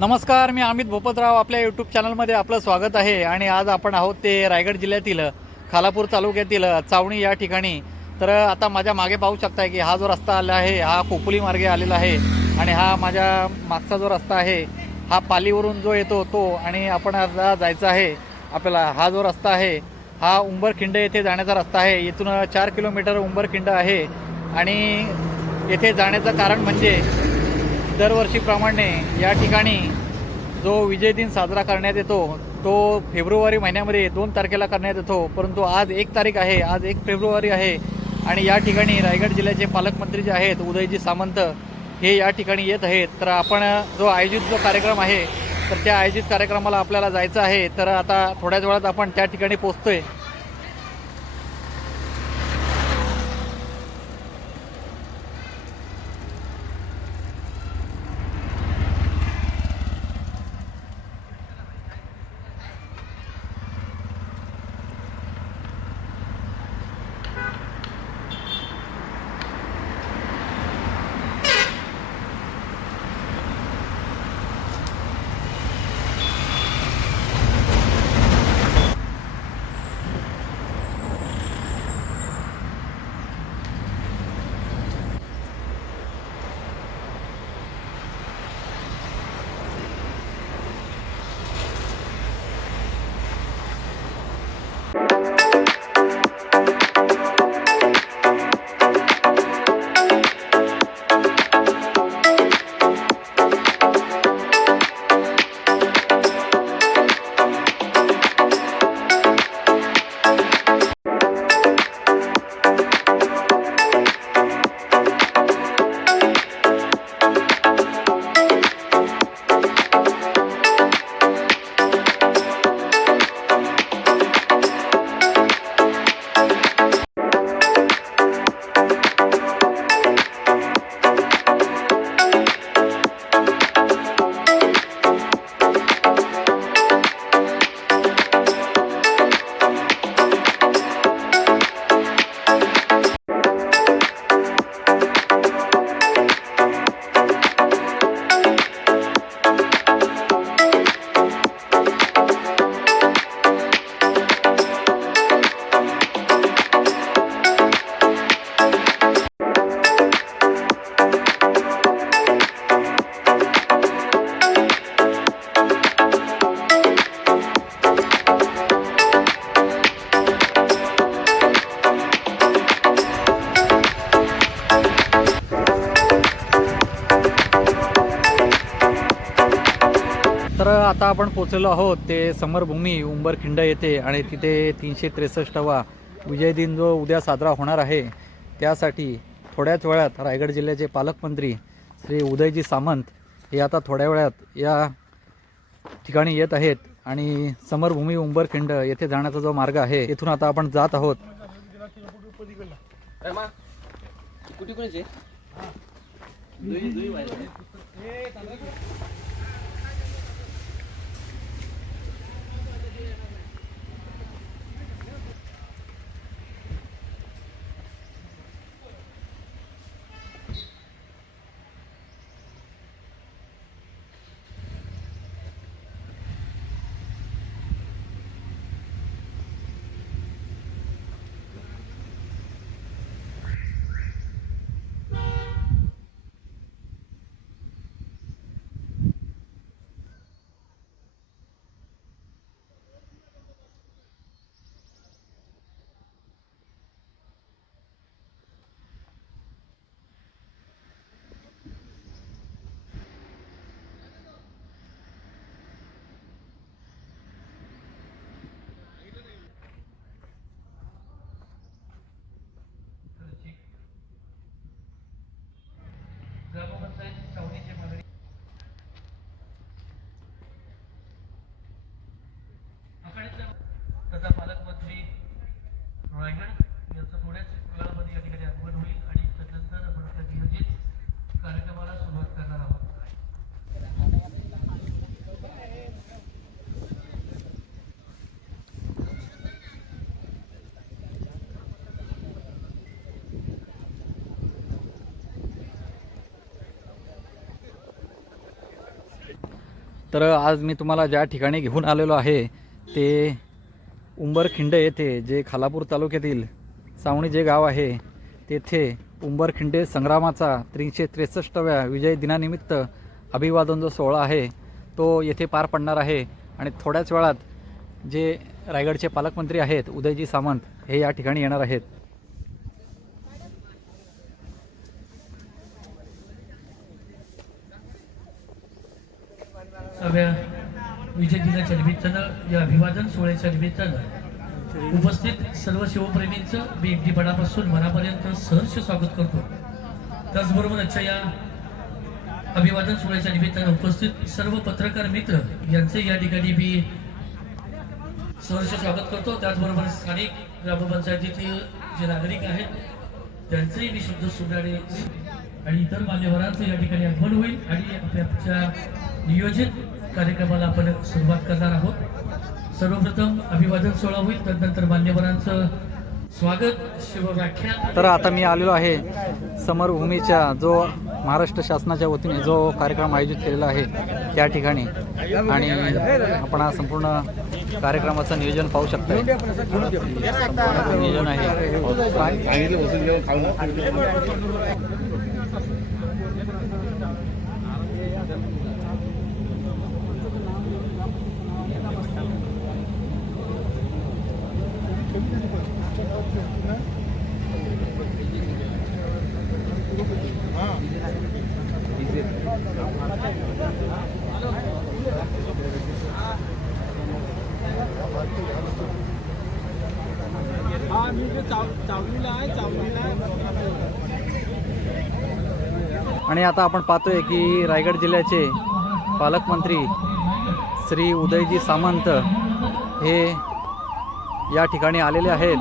नमस्कार, मी अमित भोपतराव. आपल्या यूट्यूब चॅनलमध्ये आपलं स्वागत आहे. आणि आज आपण आहोत ते रायगड जिल्ह्यातील खालापूर तालुक्यातील चावणी या ठिकाणी. तर आता माझ्या मागे पाहू शकताय की हा जो रस्ता आला आहे हा खोपोली मार्गे आलेला आहे. आणि हा माझ्या मागचा जो रस्ता आहे हा पालीवरून जो येतो तो, आणि आपण आता जायचं आहे आपल्याला. हा जो रस्ता आहे हा उंबरखिंड येथे जाण्याचा रस्ता आहे. इथून 4 किलोमीटर उंबरखिंड आहे. आणि येथे जाण्याचं कारण म्हणजे दरवर्षीप्रमाणे या ठिकाणी जो विजय दिन साजरा करण्यात येतो तो फेब्रुवारी महिन्यामध्ये 2 तारखेला करण्यात येतो. परंतु आज 1 तारीख आहे, आज 1 फेब्रुवारी आहे. आणि या ठिकाणी रायगड जिल्ह्याचे पालकमंत्री जे आहेत उदयजी सामंत हे या ठिकाणी येत आहेत. तर आपण जो कार्यक्रम आहे तर त्या आयोजित कार्यक्रमाला आपल्याला जायचं आहे. तर आता थोड्याच वेळात आपण त्या ठिकाणी पोहोचतोय. तर आता आपण पोचलेलो आहोत ते समरभूमी उंबरखिंड येथे. आणि तिथे 363वा विजय दिन जो उद्या साजरा होणार आहे त्यासाठी थोड्याच वेळात रायगड जिल्ह्याचे पालकमंत्री श्री उदयजी सामंत हे आता थोड्या वेळात या ठिकाणी येत आहेत. आणि समरभूमी उंबरखिंड येथे जाण्याचा जो मार्ग आहे येथून आता आपण जात आहोत. त्याचा पालकमंत्री रायगड याचं थोड्याच वेळामध्ये या ठिकाणी आगमन होईल. आणि त्यानंतर आपण त्या नियोजित कार्यक्रमाला सुरुवात करणार आहोत. तर आज मी तुम्हाला ज्या ठिकाणी घेऊन आलेलो आहे ते उंबरखिंड येथे, जे खालापूर तालुक्यातील सावणी जे गाव आहे तेथे उंबरखिंडे संग्रामाचा 363व्या विजय दिनानिमित्त अभिवादन जो सोहळा आहे तो येथे पार पडणार आहे। आणि थोड्याच वेळात जे रायगडचे पालकमंत्री आहेत उदयजी सामंत हे या ठिकाणी येणार आहेत। विजय दिनाच्या निमित्तानं या अभिवादन सोहळ्याच्या निमित्तानं उपस्थित सर्व शिवप्रेमींचं मी अगदीपणापासून मनापर्यंत सहर्ष स्वागत करतो। त्याचबरोबर आजच्या या अभिवादन सोहळ्याच्या निमित्तानं उपस्थित सर्व पत्रकार मित्र यांचे या ठिकाणी मी सहर्ष स्वागत करतो। त्याचबरोबर स्थानिक ग्रामपंचायतीतील जे नागरिक आहेत त्यांचेही मी शब्द सुनाणे आणि इतर मान्यवरांचं या ठिकाणी आगमन होईल आणि आपल्या नियोजित कार्यक्रमाला आपण सुरुवात करणार आहोत। सर्वप्रथम अभिवादन सोहळा होईल, त्यानंतर मान्यवरांचं स्वागत, शिवव्याख्यान। तर आता मी आलेलो आहे समरभूमीच्या जो महाराष्ट्र शासनाच्या वतीने जो कार्यक्रम आयोजित केलेला आहे त्या ठिकाणी, आणि आपण हा संपूर्ण कार्यक्रमाचं नियोजन पाहू शकता। नियोजन आहे आणि आता आपण पाहतोय की रायगड जिल्ह्याचे पालकमंत्री श्री उदयजी सामंत हे या ठिकाणी आलेले आहेत।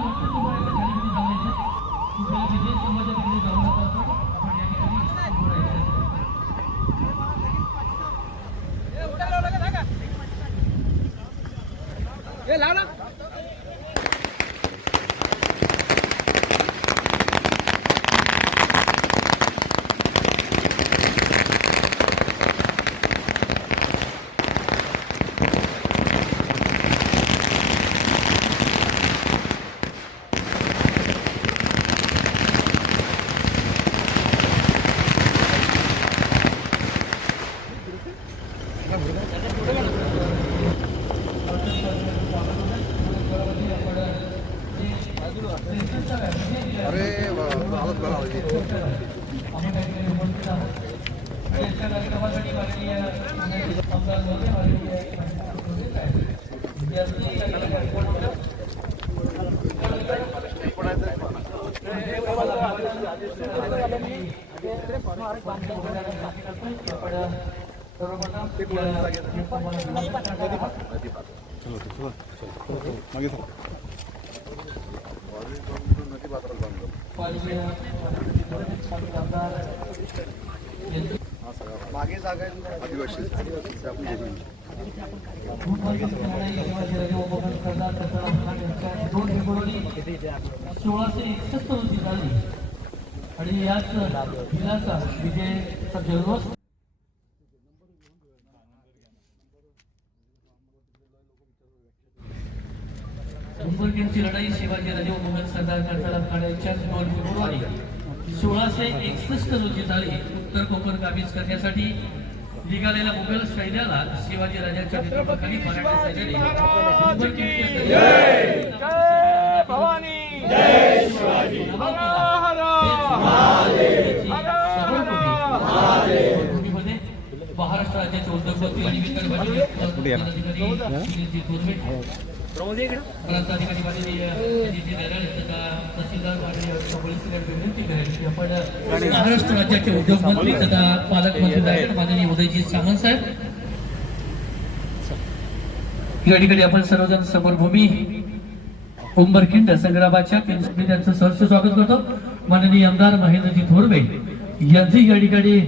मागे जागा आदिवासी आणि याच दिनाचा विजयचा जल्लोष उंबरखेडची लढाई शिवाजी राजे व मोगल सरदार कर्तारनाथ खाण्याच्या 2 फेब्रुवारी 1661 रोजी झाली। उत्तर कोकण काबीज करण्यासाठी निघालेल्या मुघल सैन्याला शिवाजी राजांच्या नेतृत्वाखाली मराठा सैन्याने महाराष्ट्र राज्याचे उद्योगपती आणि विकासवादी प्रांताधिकारी महाराष्ट्र राज्याचे उद्योगमंत्री तथा पालकमंत्री आहेत माननीय उदयजी सामंत साहेब। या ठिकाणी आपण सर्वजण समरभूमी उंबरखिंड संग्रामाच्या त्यांचं सहर्ष स्वागत करतो। माननीय आमदार महेंद्रजी थोरवे यांचे या ठिकाणी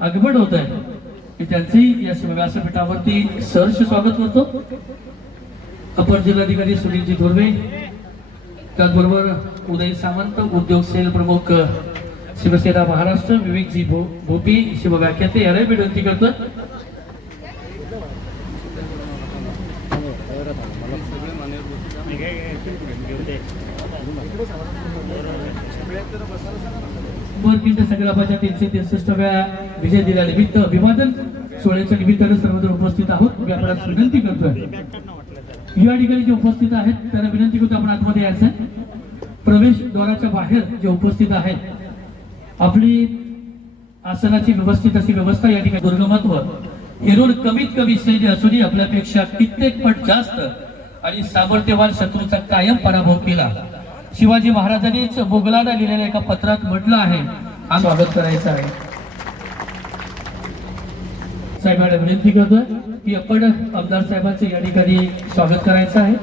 आगमन होत आहे, त्यांचेही या व्यासपीठावरती सहर्ष स्वागत करतो। अपर जिल्हाधिकारी सुनीलजी थोरवे, त्याचबरोबर उदय सामंत, उद्योग सेल प्रमुख शिवसेना महाराष्ट्र विवेकजी भोपी, शिवव्याख्याते याला विनंती करतो। उंबरखिंड संग्रामाच्या 363व्या विजय दिनानिमित्त अभिवादन सोहळ्याच्या निमित्तानं सर्वजण उपस्थित आहोत. मी आपल्याला विनंती करतोय, या ठिकाणी जे उपस्थित आहेत त्यांना विनंती करतो आपण आतमध्ये यायचं. प्रवेशद्वाराच्या बाहेर जे उपस्थित आहेत आपली आसनाची व्यवस्थित अशी व्यवस्था या ठिकाणी दुर्गमत्व हेरून कमीत कमी सैन्य असूनही आपल्यापेक्षा कित्येक पट जास्त आणि सामर्थ्यवान शत्रूचा कायम पराभव केला. शिवाजी महाराजांनीच मोगलांना लिहिलेल्या एका पत्रात म्हटलं आहे, आम्ही स्वागत करायचं आहे. साहेबांना विनंती करतोय की आपण आमदार साहेबांचं या ठिकाणी स्वागत करायचं आहे.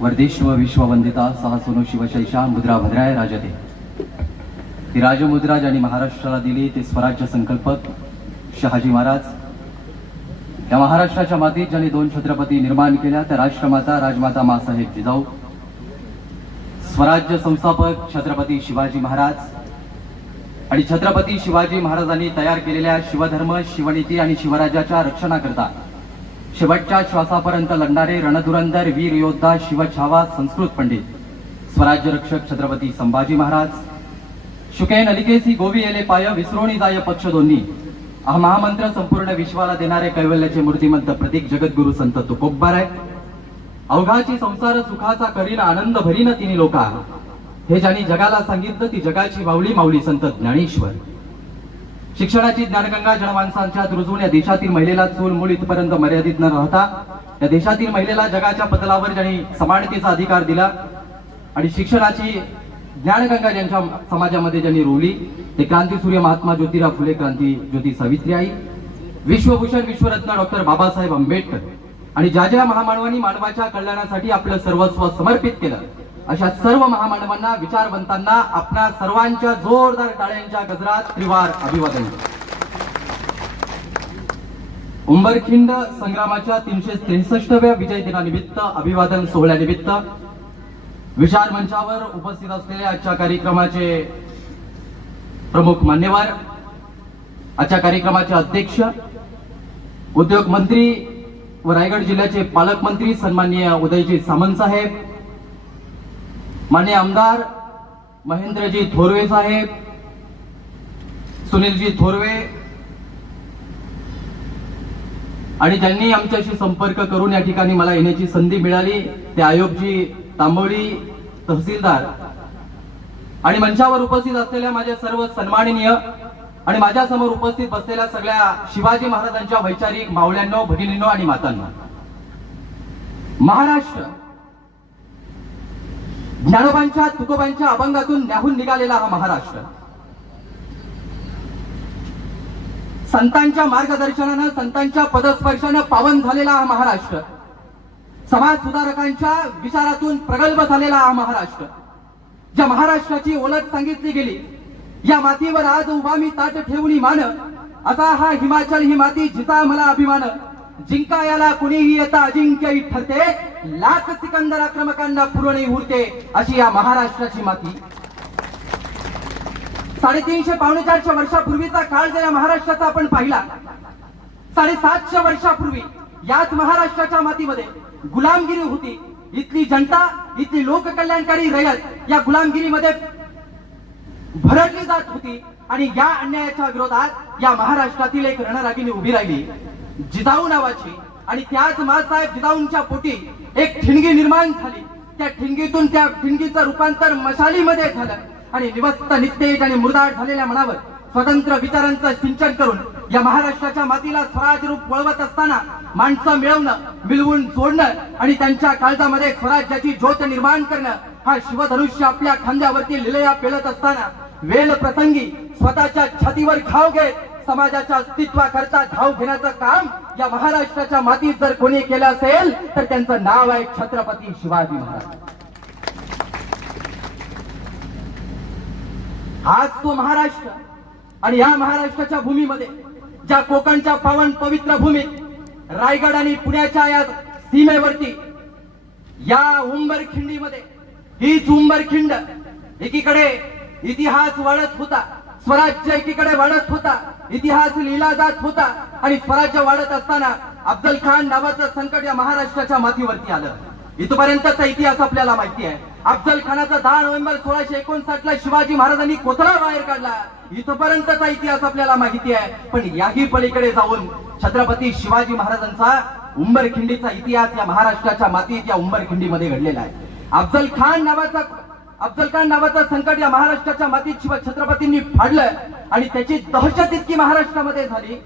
वर्देश्व विश्ववंदिता सहसोनो शिवशैषा मुद्रा भद्राय राजते. ही राजमुद्रा ज्यांनी महाराष्ट्राला दिली ते स्वराज्य संकल्पक शहाजी महाराज. या महाराष्ट्राच्या मातीत ज्यांनी 2 छत्रपती निर्माण केल्या त्या राष्ट्रमाता राजमाता मासाहेब जिजाऊ, स्वराज्य संस्थापक छत्रपती शिवाजी महाराज आणि छत्रपती शिवाजी महाराजांनी तयार केलेल्या शिवधर्म, शिवनीती आणि शिवराज्याच्या रक्षणाकरता शेवटच्या श्वासापर्यंत लढणारे रणधुरंधर वीर योद्धा शिवछावा संस्कृत पंडित स्वराज्य रक्षक छत्रपती संभाजी महाराज. शुके नलिकेसी गोवी येले पाय विसरोणी जाय पक्ष दोन्ही हा महामंत्र संपूर्ण विश्वाला देणारे कैवल्याचे मूर्तिमंत प्रतीक जगद्गुरु संत तुकोबाराय. अवघाची संसार सुखाचा करीन आनंद भरीन तिन्ही लोका, हे ज्यांनी जगाला सांगितलं ती जगाची माऊली माऊली संत ज्ञानेश्वर. शिक्षणाची ज्ञानगंगा जनमानसांच्यात रुजवून या देशातील महिलेला चूल मूळ इथपर्यंत मर्यादित न राहता या देशातील महिलेला जगाच्या पटलावर ज्यांनी समानतेचा अधिकार दिला आणि शिक्षणाची ज्ञानगंगा ज्यांच्या समाजामध्ये ज्यांनी रोवली ते क्रांतीसूर्य महात्मा ज्योतिराव फुले, क्रांती ज्योती सावित्रीबाई, विश्वभूषण विश्वरत्न डॉक्टर बाबासाहेब आंबेडकर आणि ज्या ज्या महामानवांनी मानवाच्या कल्याणासाठी आपलं सर्वस्व समर्पित केलं अशा सर्व महामानवांना, विचारवंतांना आपल्या सर्वांच्या जोरदार टाळ्यांच्या गजरात त्रिवार अभिवादन. उंबरखिंड संग्रामाच्या 363व्या विजय दिनानिमित्त अभिवादन सोहळ्यानिमित्त विचार मंचावर उपस्थित असलेले आजच्या कार्यक्रमाचे प्रमुख मान्यवर, आजच्या कार्यक्रमाचे अध्यक्ष, उद्योग मंत्री व रायगड जिल्ह्याचे पालकमंत्री सन्माननीय उदयजी सामंत साहेब, माननीय आमदार महेंद्रजी थोरवे साहेब, सुनीलजी थोरवे आणि ज्यांनी आमच्याशी संपर्क करून या ठिकाणी मला येण्याची संधी मिळाली ते आयोगजी तांबोळी, तहसीलदार आणि मंचावर उपस्थित असलेल्या माझ्या सर्व सन्माननीय आणि माझ्या समोर उपस्थित बसलेल्या सगळ्या शिवाजी महाराजांच्या वैचारिक मावळ्यांनो, भगिनींनो आणि मातांनो. महाराष्ट्र ज्ञानोबांच्या तुकोबांच्या अभंगातून न्याहून निघालेला हा महाराष्ट्र, संतांच्या मार्गदर्शनानं, संतांच्या पदस्पर्शानं पावन झालेला हा महाराष्ट्र, समाज सुधारकांच्या विचारातून प्रगल्भ झालेला हा महाराष्ट्र, ज्या महाराष्ट्राची ओळख सांगितली गेली, या मातीवर आज उभा मी ताट ठेवून मान, असा हा हिमाचल ही माती जिचा मला अभिमान, जिंकायाला कुणीही येता अजिंक्यही ठरते, लाख सिकंदर आक्रमकांना पुरवणी उरते अशी या महाराष्ट्राची माती. 350 पावणे 400 वर्षापूर्वीचा काळ जर या महाराष्ट्राचा आपण पाहिला, 750 वर्षापूर्वी याच महाराष्ट्राच्या मातीमध्ये गुलामगिरी होती. इथली जनता, इथली लोककल्याणकारी रयत या गुलामगिरीमध्ये भरडली जात होती आणि या अन्यायाच्या विरोधात या महाराष्ट्रातील एक रणरागिणी उभी राहिली, जिजाऊ नावाची. आणि त्याच मासाहेब जिजाऊंच्या पोटी एक ठिणगी निर्माण झाली. त्या ठिणगीतून त्या ठिणगीचं रूपांतर मशालीमध्ये झालं आणि निवस्त, निस्तेज आणि मुरदाड झालेल्या मनावर स्वतंत्र विचारांचं सिंचन करून या महाराष्ट्राच्या मातीला स्वराज रूप वळवत असताना माणसं मिळवणं, मिळवून जोडणं आणि त्यांच्या काळजामध्ये स्वराज्याची ज्योत निर्माण करणं हा शिवधनुष्य आपल्या खांद्यावरती लिलया पेलत असताना वेळ प्रसंगी स्वतःच्या छातीवर घाव घेत समाजाच्या अस्तित्वाकरता धाव घेण्याचं काम या महाराष्ट्राच्या मातीत जर कोणी केलं असेल तर त्यांचं नाव आहे छत्रपती शिवाजी महाराज. आज तो महाराष्ट्र आणि या महाराष्ट्राच्या भूमीमध्ये, ज्या कोकणच्या पावन पवित्र भूमीत, रायगड आणि पुण्याच्या या सीमेवरती, या उंबरखिंडीमध्ये, हीच उंबरखिंड एकीकडे इतिहास वाढत होता, स्वराज्य एकीकडे वाढत होता, इतिहास लिहिला जात होता आणि स्वराज्य वाढत असताना अफजल खान नावाचं संकट या महाराष्ट्राच्या मातीवरती आलं. इथपर्यंतचा इतिहास आपल्याला माहिती आहे. अफजल खानाचा 10 नोव्हेंबर 1659 ला शिवाजी महाराजांनी कोथळा बाहेर काढला. इथपर्यंतचा इतिहास आपल्याला माहिती आहे. पण याही पलीकडे जाऊन छत्रपती शिवाजी महाराजांचा उंबरखिंडीचा इतिहास या महाराष्ट्राच्या मातीत या उंबरखिंडीमध्ये घडलेला आहे. अफजल खान नावाचा संकट या महाराष्ट्राच्या मातीत छत्रपतींनी फाडलं आणि त्याची दहशत इतकी महाराष्ट्रामध्ये झाली.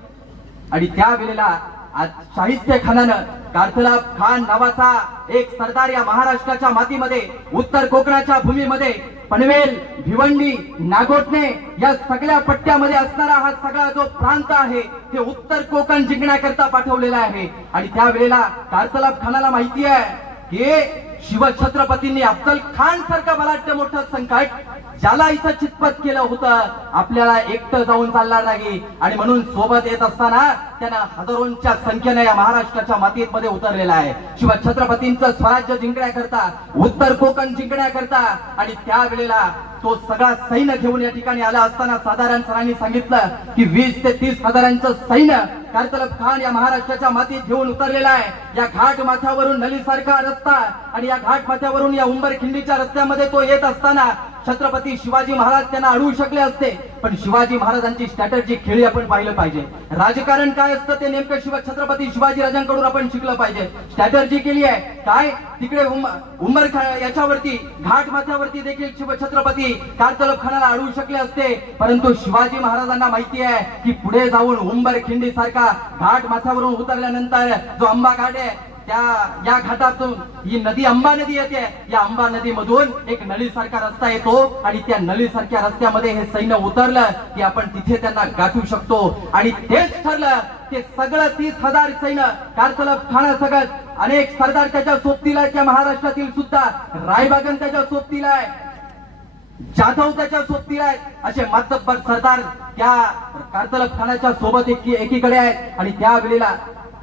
आणि त्यावेळेला आज शाहिस्ते खानानं कारतलाब खान नावाचा एक सरदार या महाराष्ट्राच्या मातीमध्ये उत्तर कोकणाच्या भूमीमध्ये पनवेल, भिवंडी, नागोठणे या सगळ्या पट्ट्यामध्ये असणारा हा सगळा जो प्रांत आहे ते उत्तर कोकण जिंकण्याकरता पाठवलेला आहे. आणि त्यावेळेला कारतलाब खानाला माहिती आहे की शिवछत्रपतींनी अफजल खान सारखं बलाढ्य मोठं संकट ज्याला इथं चितपत केलं होतं आपल्याला एकटं जाऊन चालणार नाही. आणि म्हणून सोबत येत असताना त्यांना हजारोंच्या संख्येने या महाराष्ट्राच्या मातीत मध्ये उतरलेला आहे. शिवछत्रपतींचं स्वराज्य जिंकण्याकरता, उत्तर कोकण जिंकण्याकरता. आणि त्यावेळेला तो सगळा सैन्य घेऊन या ठिकाणी आला असताना साधारण सरांनी सांगितलं की 20 ते 30 हजारांचं सैन्य कारतलब खान या महाराष्ट्राच्या मातीत घेऊन उतरलेला आहे. या घाट माथ्यावरून नलीसारखा रस्ता आणि या घाट माथ्यावरून या उंबरखिंडीच्या रस्त्यामध्ये तो येत असताना छत्रपती शिवाजी महाराज त्यांना अडवू शकले असते. पण शिवाजी महाराजांची स्ट्रॅटजी खेळी आपण पाहिलं पाहिजे. राजकारण काय असतं ते नेमकं छत्रपती शिवाजी राजांकडून आपण शिकलं पाहिजे. स्ट्रॅटजी केली आहे काय तिकडे याच्यावरती घाट माथ्यावरती देखील छत्रपती कारतलब खानाला अडवू शकले असते. परंतु शिवाजी महाराजांना माहिती आहे की पुढे जाऊन उंबरखिंडी सारखा घाट माथ्यावरून उतरल्यानंतर जो आंबा घाट आहे या घाटातून ही नदी अंबा नदी येते. या अंबा नदी मधून एक नळी सारखा रस्ता येतो आणि त्या नळी सारख्या रस्त्यामध्ये हे सैन्य उतरलं की आपण तिथे त्यांना गाठू शकतो. आणि तेच ठरलं ते सगळं 30,000 सैन्य कारतलब खानासकट अनेक सरदार त्याच्या सोबतीला त्या महाराष्ट्रातील सुद्धा रायबागन त्याच्या सोबतीला आहे, जाधव त्याच्या सोबतीला आहेत. असे मातब्बर सरदार त्या कारतलब खानाच्या सोबत एकीकडे आहेत. आणि त्यावेळेला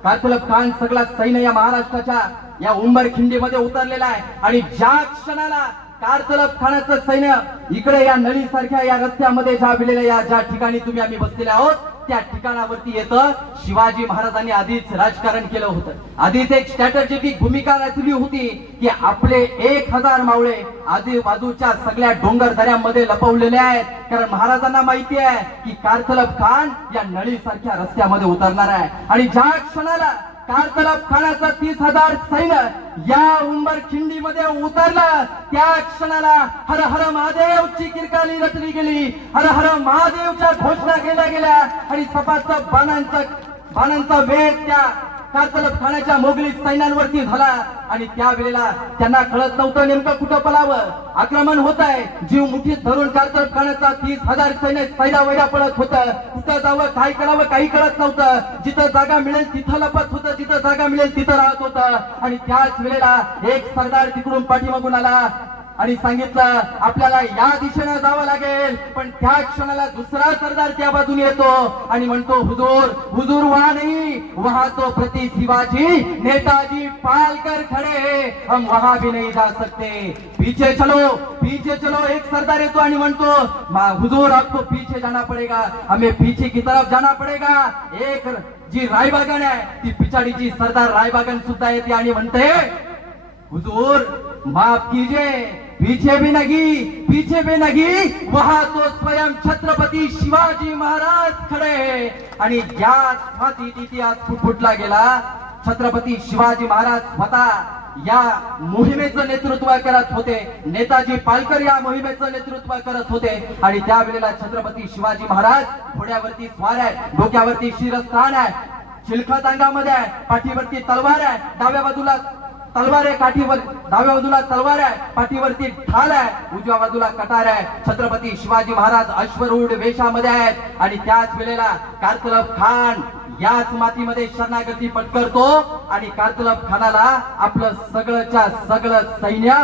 कारतलब खान सगळा सैन्य या महाराष्ट्राच्या या उंबरखिंडीमध्ये उतरलेला आहे. आणि ज्या क्षणाला कारतलब खानाचं सैन्य इकडे या नळी सारख्या या रस्त्यामध्ये ज्या ठिकाणी आम्ही बसलेले आहोत त्या ठिकाणावरती येतं. शिवाजी महाराजांनी आधीच राजकारण केलं होतं. आधीच एक स्ट्रॅटेजिक भूमिका रचली होती की आपले 1000 मावळे आजूबाजूच्या सगळ्या डोंगर दऱ्यांमध्ये लपवलेले आहेत. कारण महाराजांना माहिती आहे की कारतलब खान या नळी सारख्या रस्त्यामध्ये उतरणार आहे. आणि ज्या क्षणाला कारतलब खानाचा 30,000 सैन्य या उंबरखिंडीमध्ये उतरलं त्या क्षणाला हर हर महादेवची किरकाली रचली गेली. हर हर महादेवच्या घोषणा केल्या गेल्या आणि सपासप बाणांचा वेग त्या कारतलब खानाच्या मोगली सैन्यांवरती झाला. आणि त्यावेळेला त्यांना कळत नव्हतं नेमकं कुठं पळावं. आक्रमण होत आहे. जीव मुठीत धरून कारतलब खानाचा 30,000 सैन्य वैरा पळत होतं. कुठं जावं काय करावं काही कळत नव्हतं. जिथं जागा मिळेल तिथं लपत होतं, जिथं जागा मिळेल तिथं राहत होतं. आणि त्याच वेळेला एक सरदार तिकडून पाठीमागून आला आणि सांगितलं आपल्याला या दिशेने जावं लागेल. पण त्या क्षणाला दुसरा सरदार त्या बाजूने येतो आणि म्हणतो हुजूर वहा नहीं वहां तो प्रति शिवाजी नेताजी पालकर खड़े हैं, हम वहां भी नहीं जा सकते, पीछे चलो. एक सरदार येतो आणि म्हणतो हुजूर आपको पीछे जाना पड़ेगा, हमें पीछे की तरफ जाना पड़ेगा. एक जी रायबागन आहे ती पिछाडीची सरदार रायबागन सुद्धा येते आणि म्हणते हुजूर माफ कीजिए, पीछे भी नहीं वहां तो स्वयं छत्रपती शिवाजी महाराज खड़े हैं. आणि याच मातीत इतिहास फुटला गेला. छत्रपती शिवाजी महाराज स्वतः या मोहिमेचं नेतृत्व करत होते. नेताजी पालकर या मोहिमेचं नेतृत्व करत होते. आणि त्यावेळेला छत्रपती शिवाजी महाराज घोड्यावरती स्वार आहे, डोक्यावरती शिरस्त्राण आहे, चिलखत अंगामध्ये आहे, पाठीवरती तलवार आहे, डाव्या बाजूला तलवार आहे, डाव्या बाजूला तलवार आहे, पाठीवरती ढाल आहे, उजव्या बाजूला कटार आहे. छत्रपती शिवाजी महाराज अश्वरूढ वेशामध्ये आहेत. आणि त्याच वेळेला कारतलब खान याच मातीमध्ये शरणागती पत्करतो आणि कारतलब खानाला आपलं सगळंच्या सगळं सैन्य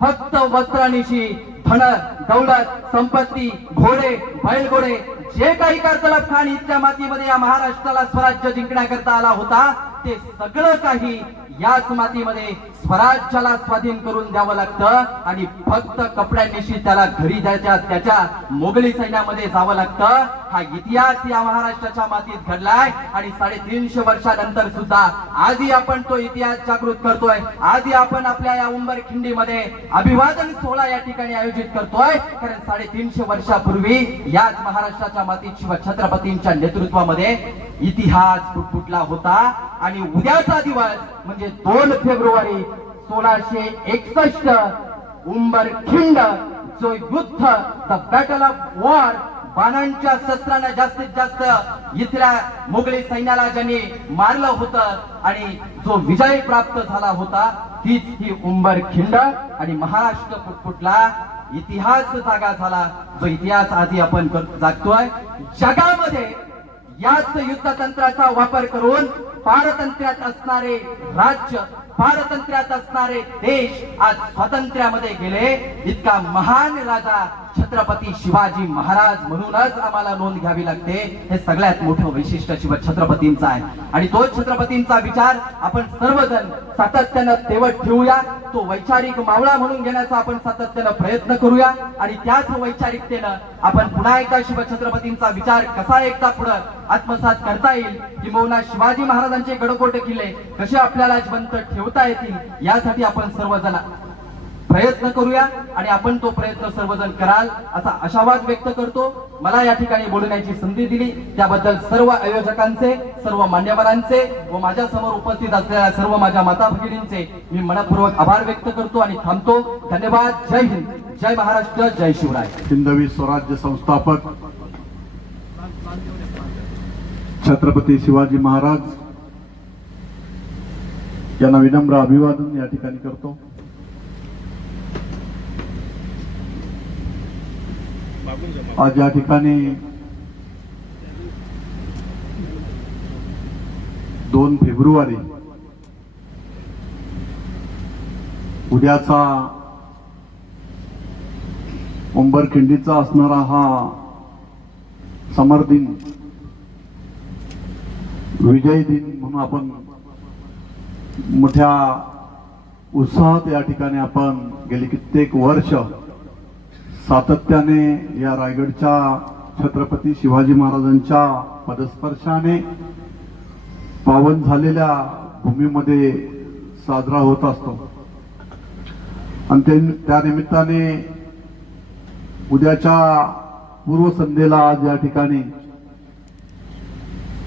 फक्त वस्त्रानिशी धन दौलत संपत्ती घोडे बैलघोडे जे काही कारतलब खान इथल्या मातीमध्ये या महाराष्ट्राला स्वराज्य जिंकण्याकरता आला होता ते सगळं काही याच मातीमध्ये स्वराज्याला स्वाधीन करून द्यावं लागतं. आणि फक्त कपड्यांनिशी त्याला घरी त्याच्या मोगली सैन्यामध्ये जावं लागतं. हा इतिहास या महाराष्ट्राच्या मातीत घडलाय आणि 350 वर्षानंतर सुद्धा आजही आपण तो इतिहास जागृत करतोय. आजही आपण आपल्या या उंबरखिंडीमध्ये अभिवादन सोहळा या ठिकाणी आयोजित करतोय. कारण 350 वर्षापूर्वी याच महाराष्ट्राच्या मातीत शिवछत्रपतींच्या नेतृत्वामध्ये इतिहास फुटफुटला होता आणि उद्याचा दिवस म्हणजे 2 फेब्रुवारी 1661 उंबरखिंड जो युद्ध द बॅटल ऑफ वॉर बाणांच्या शस्त्राने जास्तीत जास्त इथल्या मोगली सैन्याला ज्यांनी मारलं होतं आणि जो विजय प्राप्त झाला होता तीच ही उंबरखिंड आणि महाराष्ट्र फुटफुटला इतिहास जागा झाला. जो इतिहास आधी आपण जागतोय जगामध्ये याच युद्धतंत्राचा वापर करून पारतंत्र्यात असणारे राज्य पारतंत्र्यात असणारे देश आज स्वातंत्र्यामध्ये गेले. इतका महान राजा छत्रपती शिवाजी महाराज म्हणूनच आम्हाला नोंद घ्यावी लागते. हे सगळ्यात मोठं वैशिष्ट्य शिवछत्रपतींचं आहे आणि तो छत्रपतींचा विचार आपण सर्वजण सातत्यानं तेवत ठेवूया. तो वैचारिक मावळा म्हणून घेण्याचा आपण सातत्यानं प्रयत्न करूया आणि त्याच वैचारिकतेनं आपण पुन्हा एकदा शिवछत्रपतींचा विचार कसा एकदा पुढे आत्मसात करता येईल, किंबहुना शिवाजी महाराजांचे गडकोट किल्ले कसे आपल्याला जिवंत ठेवता येतील यासाठी आपण सर्वजण प्रयत्न करूया आणि आपण तो प्रयत्न सर्वजण कराल असा आशावाद व्यक्त करतो. मला या ठिकाणी बोलण्याची संधी दिली त्याबद्दल सर्व आयोजकांचे, सर्व मान्यवरांचे व माझ्या समोर उपस्थित असलेल्या सर्व माझ्या माता भगिनींचे मी मनपूर्वक आभार व्यक्त करतो आणि थांबतो. धन्यवाद. जय हिंद, जय महाराष्ट्र, जय शिवराय. हिंदवी स्वराज्य संस्थापक छत्रपती शिवाजी महाराज यांना विनम्र अभिवादन या ठिकाणी करतो. आज या ठिकाणी 2 फेब्रुवारी उद्याचा उंबरखिंडीचा असणारा हा समर दिन, विजय दिन म्हणून आपण मोठ्या उत्साहात या ठिकाणी आपण गेली कित्येक वर्ष सातत्याने या रायगडच्या छत्रपती शिवाजी महाराजांच्या पदस्पर्शाने पावन झालेल्या भूमीमध्ये साजरा होत असतो आणि त्या निमित्ताने उद्याच्या पूर्वसंध्येला आज या ठिकाणी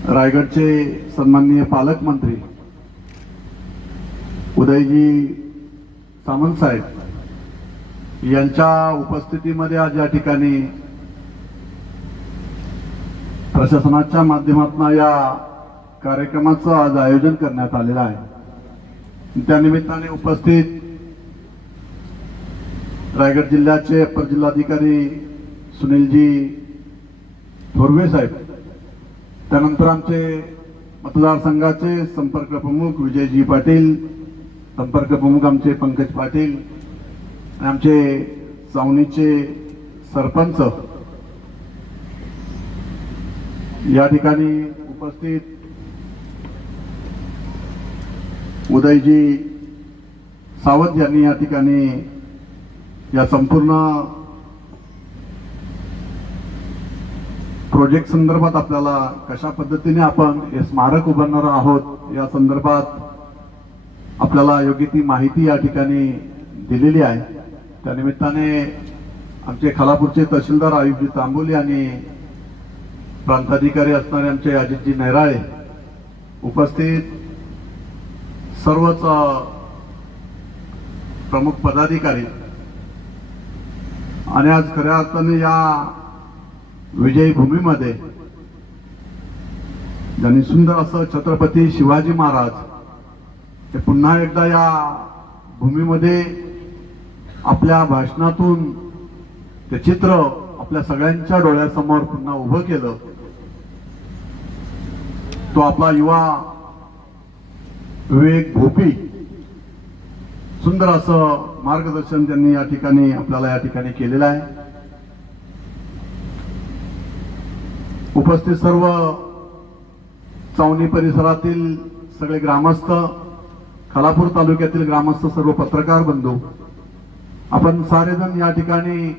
रायगडचे सन्माननीय पालकमंत्री उदयजी सामंत साहेब यांच्या उपस्थितीमध्ये आज या ठिकाणी प्रशासनाच्या माध्यमातून या कार्यक्रमाचं आज आयोजन करण्यात आलेलं आहे. त्या निमित्ताने उपस्थित रायगड जिल्ह्याचे अपर जिल्हाधिकारी सुनीलजी थोरवे साहेब, त्यानंतर आमचे मतदारसंघाचे संपर्क प्रमुख विजयजी पाटील, संपर्क प्रमुख आमचे पंकज पाटील आणि आमचे चावणीचे सरपंच या ठिकाणी उपस्थित उदयजी सावंत यांनी या ठिकाणी या संपूर्ण प्रोजेक्ट संदर्भात आपल्याला कशा पद्धतीने आपण हे स्मारक उभारणार आहोत या संदर्भात आपल्याला योग्य ती माहिती या ठिकाणी दिलेली आहे. त्या निमित्ताने आमचे खालापूरचे तहसीलदार आयुषजी तांबोली आणि प्रांताधिकारी असणारे आमचे अजितजी नैराळे, उपस्थित सर्वच प्रमुख पदाधिकारी आणि आज खऱ्या अर्थाने या विजयी भूमीमध्ये ज्यांनी सुंदर असं छत्रपती शिवाजी महाराज हे पुन्हा एकदा या भूमीमध्ये आपल्या भाषणातून ते चित्र आपल्या सगळ्यांच्या डोळ्यासमोर पुन्हा उभं केलं. तो आपला युवा विवेक भोपी सुंदर असं मार्गदर्शन त्यांनी या ठिकाणी आपल्याला या ठिकाणी केलेलं आहे. उपस्थित सर्व चावणी परिसरातील सगळे ग्रामस्थ, खालापूर तालुक्यातील ग्रामस्थ, सर्व पत्रकार बंधू, आपण सारेजण या ठिकाणी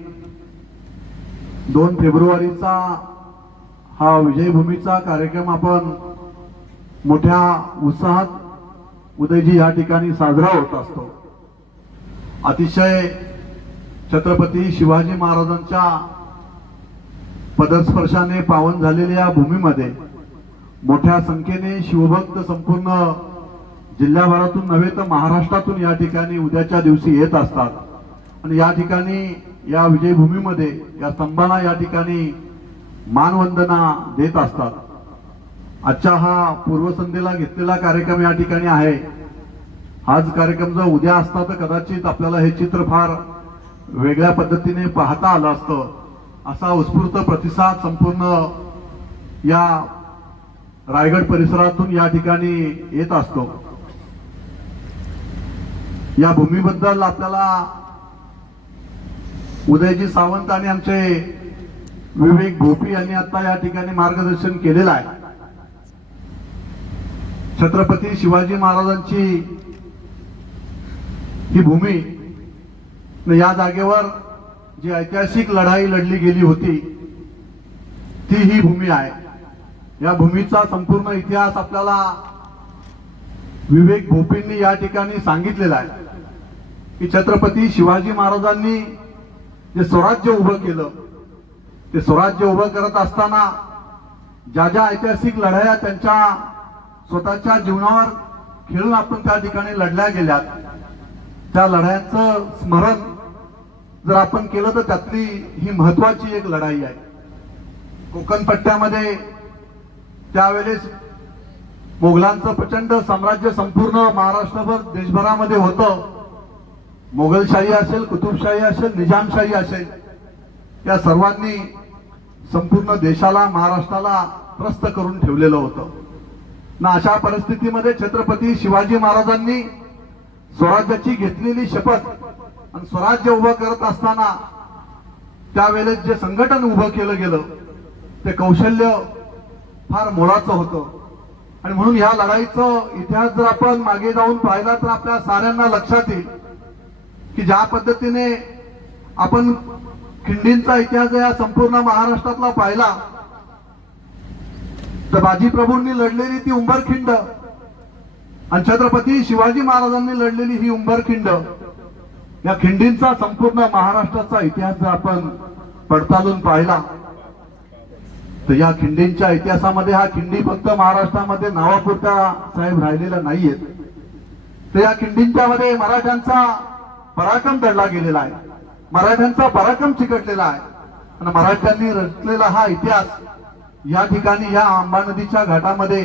2 फेब्रुवारीचा हा विजयभूमीचा कार्यक्रम आपण मोठ्या उत्साहात उदयजी या ठिकाणी साजरा होत असतो. अतिशय छत्रपती शिवाजी महाराजांच्या पदस्पर्शाने पावन झालेल्या या भूमीमध्ये मोठ्या संख्येने शिवभक्त संपूर्ण जिल्ह्याभरातून नव्हे तर महाराष्ट्रातून या ठिकाणी उद्याच्या दिवशी येत असतात. आणि या ठिकाणी या विजयभूमीमध्ये या स्तंभांना या ठिकाणी मानवंदना देत असतात. आजच्या हा पूर्वसंध्येला घेतलेला कार्यक्रम या ठिकाणी आहे. हाच कार्यक्रम जर उद्या असता तर कदाचित आपल्याला हे चित्र फार वेगळ्या पद्धतीने पाहता आलं असतं. असा उत्स्फूर्त प्रतिसाद संपूर्ण या रायगड परिसरातून या ठिकाणी येत असतो. या भूमीबद्दल आपल्याला उदयजी सावंत आणि आमचे विवेक भोपी यांनी आता या ठिकाणी मार्गदर्शन केलेलं आहे. छत्रपती शिवाजी महाराजांची ही भूमी, या जागेवर जी ऐतिहासिक लढाई लढली गेली होती ती ही भूमी आहे. या भूमीचा संपूर्ण इतिहास आपल्याला विवेक भोपींनी या ठिकाणी सांगितलेला आहे की छत्रपती शिवाजी महाराजांनी जे स्वराज्य उभं केलं, ते स्वराज्य उभं करत असताना ज्या ज्या ऐतिहासिक लढाया त्यांच्या स्वतःच्या जीवनावर खेळून आपण त्या ठिकाणी लढल्या गेल्यात, त्या लढायांचं स्मरण जर आपण केलं तर त्यातली ही महत्वाची एक लढाई आहे. कोकण पट्ट्यामध्ये त्यावेळेस मोगलांचं प्रचंड साम्राज्य संपूर्ण महाराष्ट्रभर देशभरामध्ये होतं. मोगलशाही असेल, कुतुबशाही असेल, निजामशाही असेल, या सर्वांनी संपूर्ण देशाला, महाराष्ट्राला त्रस्त करून ठेवलेलं होतं ना. अशा परिस्थितीमध्ये छत्रपती शिवाजी महाराजांनी स्वराज्याची घेतलेली शपथ आणि स्वराज्य उभं करत असताना त्यावेळेस जे संघटन उभं केलं गेलं ते कौशल्य फार मोलाचं होतं. आणि म्हणून या लढाईचं इतिहास जर आपण मागे जाऊन पाहिला तर आपल्या साऱ्यांना लक्षात येईल की ज्या पद्धतीने आपण खिंडींचा इतिहास या संपूर्ण महाराष्ट्रातला पाहिला तर बाजीप्रभूंनी लढलेली ती उंबरखिंड आणि छत्रपती शिवाजी महाराजांनी लढलेली ही उंबरखिंड, या खिंडींचा संपूर्ण महाराष्ट्राचा इतिहास जर आपण पडताळून पाहिला तर या खिंडींच्या इतिहासामध्ये हा खिंडी फक्त महाराष्ट्रामध्ये नावापुरता साहेब राहिलेला नाहीयेत. तर या खिंडींच्या मध्ये मराठ्यांचा पराक्रम दडला गेलेला आहे, मराठ्यांचा पराक्रम चिकटलेला आहे आणि मराठ्यांनी रचलेला हा इतिहास या ठिकाणी या आंबा नदीच्या घाटामध्ये,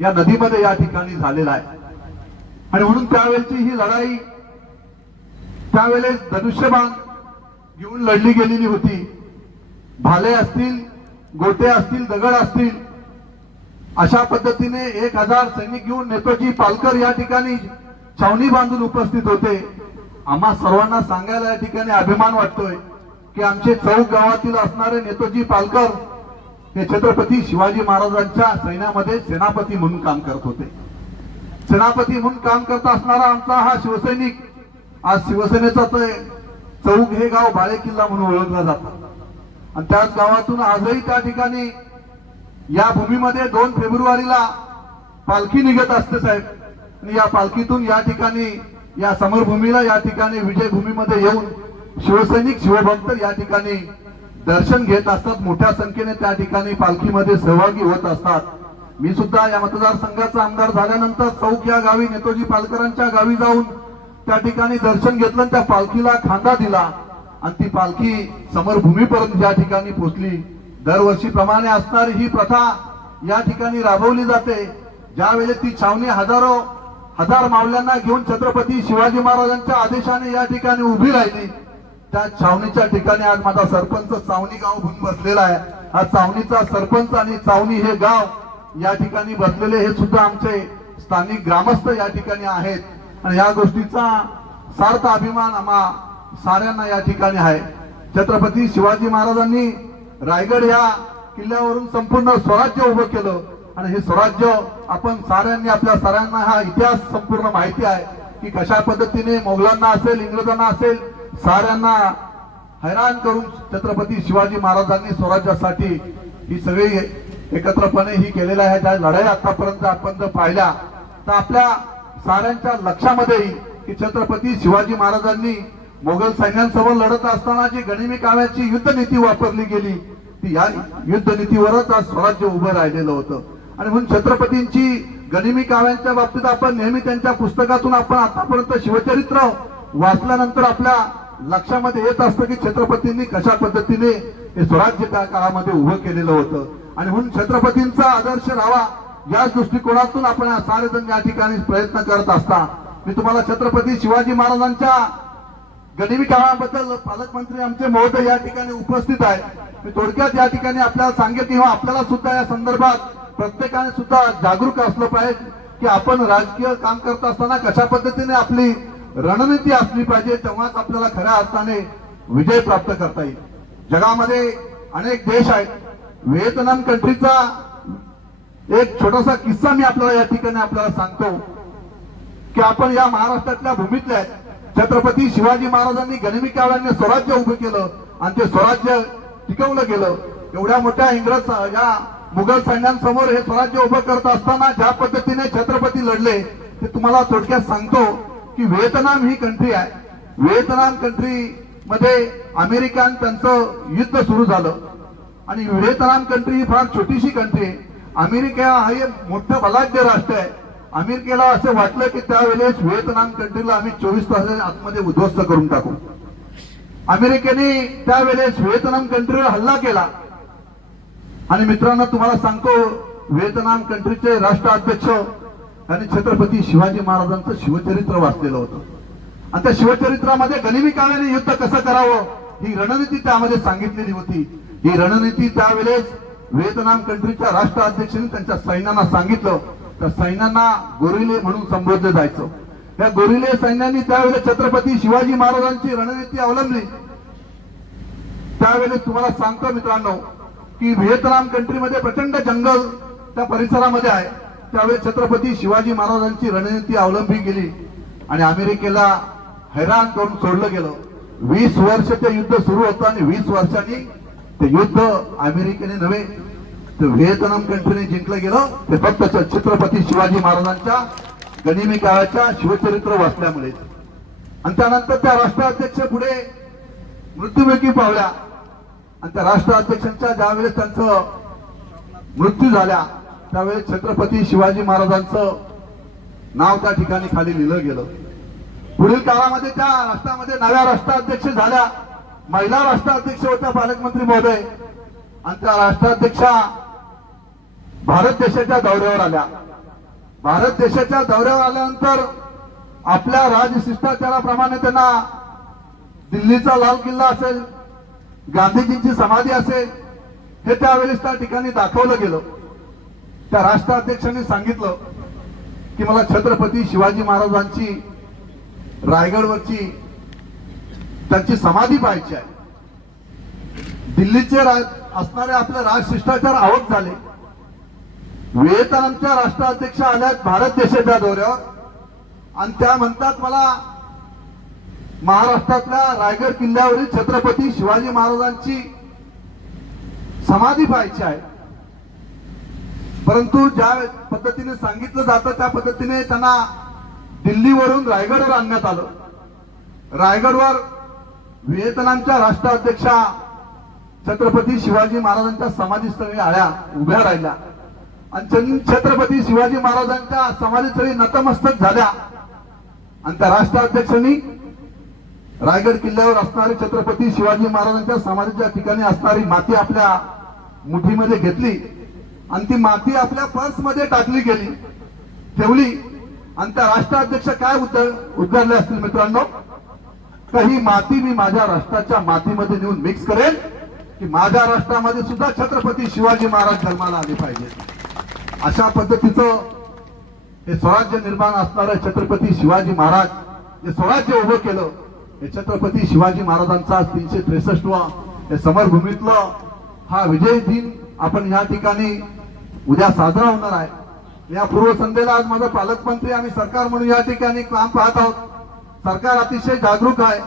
या नदीमध्ये या ठिकाणी झालेला आहे. आणि म्हणून त्यावेळेची ही लढाई त्यावेळेस धनुष्यबाण घेऊन लढली गेलेली होती. भाले असतील, गोटे असतील, दगड असतील, अशा पद्धतीने 1000 सैनिक घेऊन नेताजी पालकर या ठिकाणी छावणी बांधून उपस्थित होते. आम्हा सर्वांना सांगायला या ठिकाणी अभिमान वाटतोय की आमचे चौक गावातील असणारे नेताजी पालकर हे छत्रपती शिवाजी महाराजांच्या सैन्यामध्ये सेनापती म्हणून काम करत होते. सेनापती म्हणून काम करत असणारा आमचा हा शिवसैनिक आज शिवसेनेचा चौक हे गाव बाळे किल्ला म्हणून ओळखला जातं. आणि त्याच गावातून आजही त्या ठिकाणी या भूमीमध्ये 2 फेब्रुवारीला पालखी निघत असते साहेब. आणि या पालखीतून या ठिकाणी या समरभूमीला, या ठिकाणी विजयभूमीमध्ये येऊन शिवसैनिक, शिवभक्त या ठिकाणी दर्शन घेत असतात. मोठ्या संख्येने त्या ठिकाणी पालखीमध्ये सहभागी होत असतात. मी सुद्धा या मतदारसंघाचा आमदार झाल्यानंतर चौक या गावी नेताजी पालकरांच्या गावी जाऊन त्या ठिकाणी दर्शन घेतलं, त्या पालखीला खांदा दिला आणि ती पालखी समरभूमीपर्यंत या ठिकाणी पोहोचली. दरवर्षीप्रमाणे असणारी ही प्रथा या ठिकाणी राबवली जाते. ज्यावेळेस ती छावणी हजार मावल्यांना घेऊन छत्रपती शिवाजी महाराजांच्या आदेशाने या ठिकाणी उभी राहिली, त्या छावणीच्या ठिकाणी आज माझा सरपंच चावणी गाव घेऊन बसलेला आहे. हा चावणीचा सरपंच आणि चावणी हे गाव या ठिकाणी बसलेले हे सुद्धा आमचे स्थानिक ग्रामस्थ या ठिकाणी आहेत. आणि या गोष्टीचा सार्थ अभिमान आम्हा साऱ्यांना या ठिकाणी आहे. छत्रपती शिवाजी महाराजांनी रायगड या किल्ल्यावरून संपूर्ण स्वराज्य उभं केलं आणि हे स्वराज्य आपण साऱ्यांनी, आपल्या साऱ्यांना हा इतिहास संपूर्ण माहिती आहे की कशा पद्धतीने मोगलांना असेल, इंग्रजांना असेल, साऱ्यांना हैराण करून छत्रपती शिवाजी महाराजांनी स्वराज्यासाठी ही सगळी एकत्रपणे ही केलेल्या आहे. ज्या लढाई आतापर्यंत आपण जर पाहिल्या तर आपल्या साऱ्यांच्या लक्षामध्ये येईल की छत्रपती शिवाजी महाराजांनी मोगल सैन्यांसमोर लढत असताना जी गनिमी काव्याची युद्ध नीती वापरली गेली ती या युद्ध नीतीवरच आज स्वराज्य उभं राहिलेलं होतं. आणि म्हणून छत्रपतींची गनिमी काव्यांच्या बाबतीत आपण नेहमी त्यांच्या पुस्तकातून आपण आतापर्यंत शिवचरित्र वाचल्यानंतर आपल्या लक्षामध्ये येत असतं की छत्रपतींनी कशा पद्धतीने हे स्वराज्य त्या काळामध्ये उभं केलेलं होतं. आणि म्हणून छत्रपतींचा आदर्श राहावा याच दृष्टिकोनातून आपण सारेजण या ठिकाणी प्रयत्न करत असता. मी तुम्हाला छत्रपती शिवाजी महाराजांच्या गनिमी काव्याबद्दल पालकमंत्री आमचे महोदय या ठिकाणी उपस्थित आहे. मी थोडक्यात या ठिकाणी आपल्याला सांगेल किंवा आपल्याला सुद्धा या संदर्भात प्रत्येकाने सुद्धा जागरूक असलं पाहिजे की आपण राजकीय काम करत असताना कशा पद्धतीने आपली रणनीती असली पाहिजे, तेव्हाच आपल्याला खऱ्या अर्थाने विजय प्राप्त करता येईल. जगामध्ये अनेक देश आहेत. व्हिएतनाम कंट्रीचा एक छोटासा किस्सा मी आपल्याला या ठिकाणी आपल्याला सांगतो की आपण या महाराष्ट्रातल्या भूमीतल्या आहेत. छत्रपती शिवाजी महाराजांनी गनिमी काव्याने स्वराज्य उभं केलं आणि ते स्वराज्य टिकवलं गेलं. एवढ्या मोठ्या इंग्रज या मुघल सैन्यांसमोर हे स्वराज्य उभं करत असताना ज्या पद्धतीने छत्रपती लढले ते तुम्हाला थोडक्यात सांगतो की व्हिएतनाम ही कंट्री आहे. व्हिएतनाम कंट्री मध्ये अमेरिका आणि त्यांचं युद्ध सुरू झालं आणि व्हिएतनाम कंट्री ही फार छोटीशी कंट्री आहे. अमेरिका हा एक मोठं बलाढ्य राष्ट्र आहे. अमेरिकेला असं वाटलं की त्यावेळेस व्हिएतनाम कंट्रीला आम्ही 24 तासाच्या आतमध्ये उद्ध्वस्त करून टाकू. अमेरिकेने त्यावेळेस व्हिएतनाम कंट्रीवर हल्ला केला आणि मित्रांनो तुम्हाला सांगतो व्हिएतनाम कंट्रीचे राष्ट्राध्यक्ष यांनी छत्रपती शिवाजी महाराजांचं शिवचरित्र वाचलेलं होतं आणि त्या शिवचरित्रामध्ये गनिमी काव्याने युद्ध कसं करावं ही रणनीती त्यामध्ये सांगितलेली होती. ही रणनीती त्यावेळेस व्हिएतनाम कंट्रीच्या राष्ट्राध्यक्षांनी त्यांच्या सैन्यांना सांगितलं. त्या सैन्यांना गोरिले म्हणून संबोधलं जायचं. या गोरिले सैन्यांनी त्यावेळेस छत्रपती शिवाजी महाराजांची रणनीती अवलंबली. त्यावेळेस तुम्हाला सांगतो मित्रांनो की व्हिएतनाम कंट्रीमध्ये प्रचंड जंगल त्या परिसरामध्ये आहे. त्यावेळेस छत्रपती शिवाजी महाराजांची रणनीती अवलंबली गेली आणि अमेरिकेला हैराण करून सोडलं गेलं. 20 वर्ष ते युद्ध सुरू होतं आणि 20 वर्षांनी ते युद्ध अमेरिकेने नव्हे तर व्हिएतनाम कंट्रीने जिंकलं गेलं. ते फक्त छत्रपती शिवाजी महाराजांच्या गनिमी काव्याच्या शिवचरित्र वाचल्यामुळे. आणि त्यानंतर त्या राष्ट्राध्यक्ष पुढे मृत्युमुखी पावल्या आणि त्या राष्ट्राध्यक्षांच्या ज्यावेळेस त्यांचं मृत्यू झाल्या त्यावेळेस छत्रपती शिवाजी महाराजांचं नाव त्या ठिकाणी खाली लिहिलं गेलं. पुढील काळामध्ये त्या राष्ट्रामध्ये नव्या राष्ट्राध्यक्ष झाल्या. महिला राष्ट्राध्यक्ष होत्या पालकमंत्री महोदय आणि त्या राष्ट्राध्यक्षा भारत देशाच्या दौऱ्यावर आल्या. भारत देशाच्या दौऱ्यावर आल्यानंतर आपल्या राजशिष्टाचाराप्रमाणे त्यांना दिल्लीचा लाल किल्ला असेल, गांधीजींची समाधी असेल हे त्यावेळेस त्या ठिकाणी दाखवलं गेलं. त्या राष्ट्राध्यक्षांनी सांगितलं की मला छत्रपती शिवाजी महाराजांची रायगडवरची त्यांची समाधी पाहायची आहे. दिल्लीचे असणारे आपले राजशिष्टाचार आवक झाले. व्हिएतनामच्या राष्ट्राध्यक्ष आल्यात भारत देशाच्या दौऱ्यावर आणि त्या म्हणतात मला महाराष्ट्रातल्या रायगड किल्ल्यावरील छत्रपती शिवाजी महाराजांची समाधी पाहायची आहे. परंतु ज्या पद्धतीने सांगितलं जातं त्या पद्धतीने त्यांना दिल्लीवरून रायगडवर आणण्यात आलं. रायगडवर व्हिएतनामच्या राष्ट्राध्यक्षा छत्रपती शिवाजी महाराजांच्या समाधीस्थळी आल्या उभ्या राहिल्या आणि छत्रपती शिवाजी महाराजांच्या समाधीस्थळी नतमस्तक झाल्या आणि त्या राष्ट्राध्यक्षांनी रायगड किल्ल्यावर असणारी छत्रपती शिवाजी महाराजांच्या समाधीच्या ठिकाणी असणारी माती आपल्या मुठीमध्ये घेतली आणि ती माती आपल्या पर्समध्ये टाकली गेली, ठेवली आणि त्या राष्ट्राध्यक्ष काय उद्गारले असतील मित्रांनो, का ही माती मी माझ्या राष्ट्राच्या मातीमध्ये नेऊन मिक्स करेल की माझ्या राष्ट्रामध्ये सुद्धा छत्रपती शिवाजी महाराज जन्माला आले पाहिजे. अशा पद्धतीचं हे स्वराज्य निर्माण असणारं छत्रपती शिवाजी महाराज जे स्वराज्य उभं केलं हे छत्रपती शिवाजी महाराजांचा 363वा हे समरभूमीतलं हा विजय दिन आपण या ठिकाणी उद्या साजरा होणार आहे. या पूर्वसंध्येला आज माझा पालकमंत्री आम्ही सरकार म्हणून या ठिकाणी काम पाहत आहोत. सरकार अतिशय जागरूक आहे.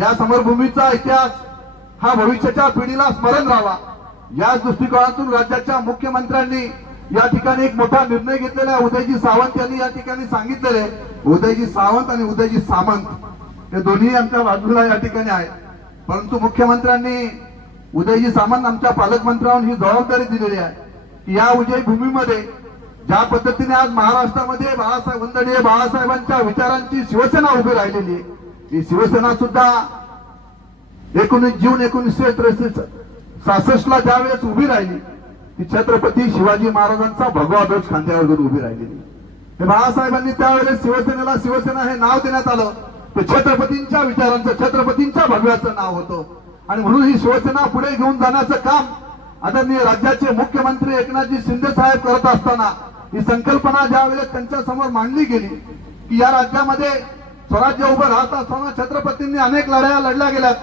या समरभूमीचा इतिहास हा भविष्याच्या पिढीला स्मरण राहावा याच दृष्टिकोनातून राज्याच्या मुख्यमंत्र्यांनी या ठिकाणी एक मोठा निर्णय घेतलेला आहे. उदयजी सावंत यांनी या ठिकाणी सांगितलेले आहे, उदयजी सावंत आणि उदयजी सामंत हे दोन्ही आमच्या बाजूला या ठिकाणी आहे. परंतु मुख्यमंत्र्यांनी उदयजी सामंत आमच्या पालकमंत्र्यांवर ही जबाबदारी दिलेली आहे की या उदय भूमीमध्ये ज्या पद्धतीने आज महाराष्ट्रामध्ये बाळासाहेब वंदनीय बाळासाहेबांच्या विचारांची शिवसेना उभी राहिलेली आहे, ही शिवसेना सुद्धा 19 जून 1966 ला ज्यावेळेस उभी राहिली ती छत्रपती शिवाजी महाराजांचा भगवा ध्वज खांद्यावर घेऊन उभी राहिलेली. हे बाळासाहेबांनी त्यावेळेस शिवसेनेला शिवसेना हे नाव देण्यात आलं ते छत्रपतींच्या विचारांचं, छत्रपतींच्या भगव्याचं नाव होतं. आणि म्हणून ही शिवसेना पुढे घेऊन जाण्याचं काम आदरणीय राज्याचे मुख्यमंत्री एकनाथजी शिंदे साहेब करत असताना ही संकल्पना ज्या वेळेस त्यांच्या समोर मांडली गेली की या राज्यामध्ये स्वराज्य उभं राहत असताना छत्रपतींनी अनेक लढाया लढल्या गेल्यात,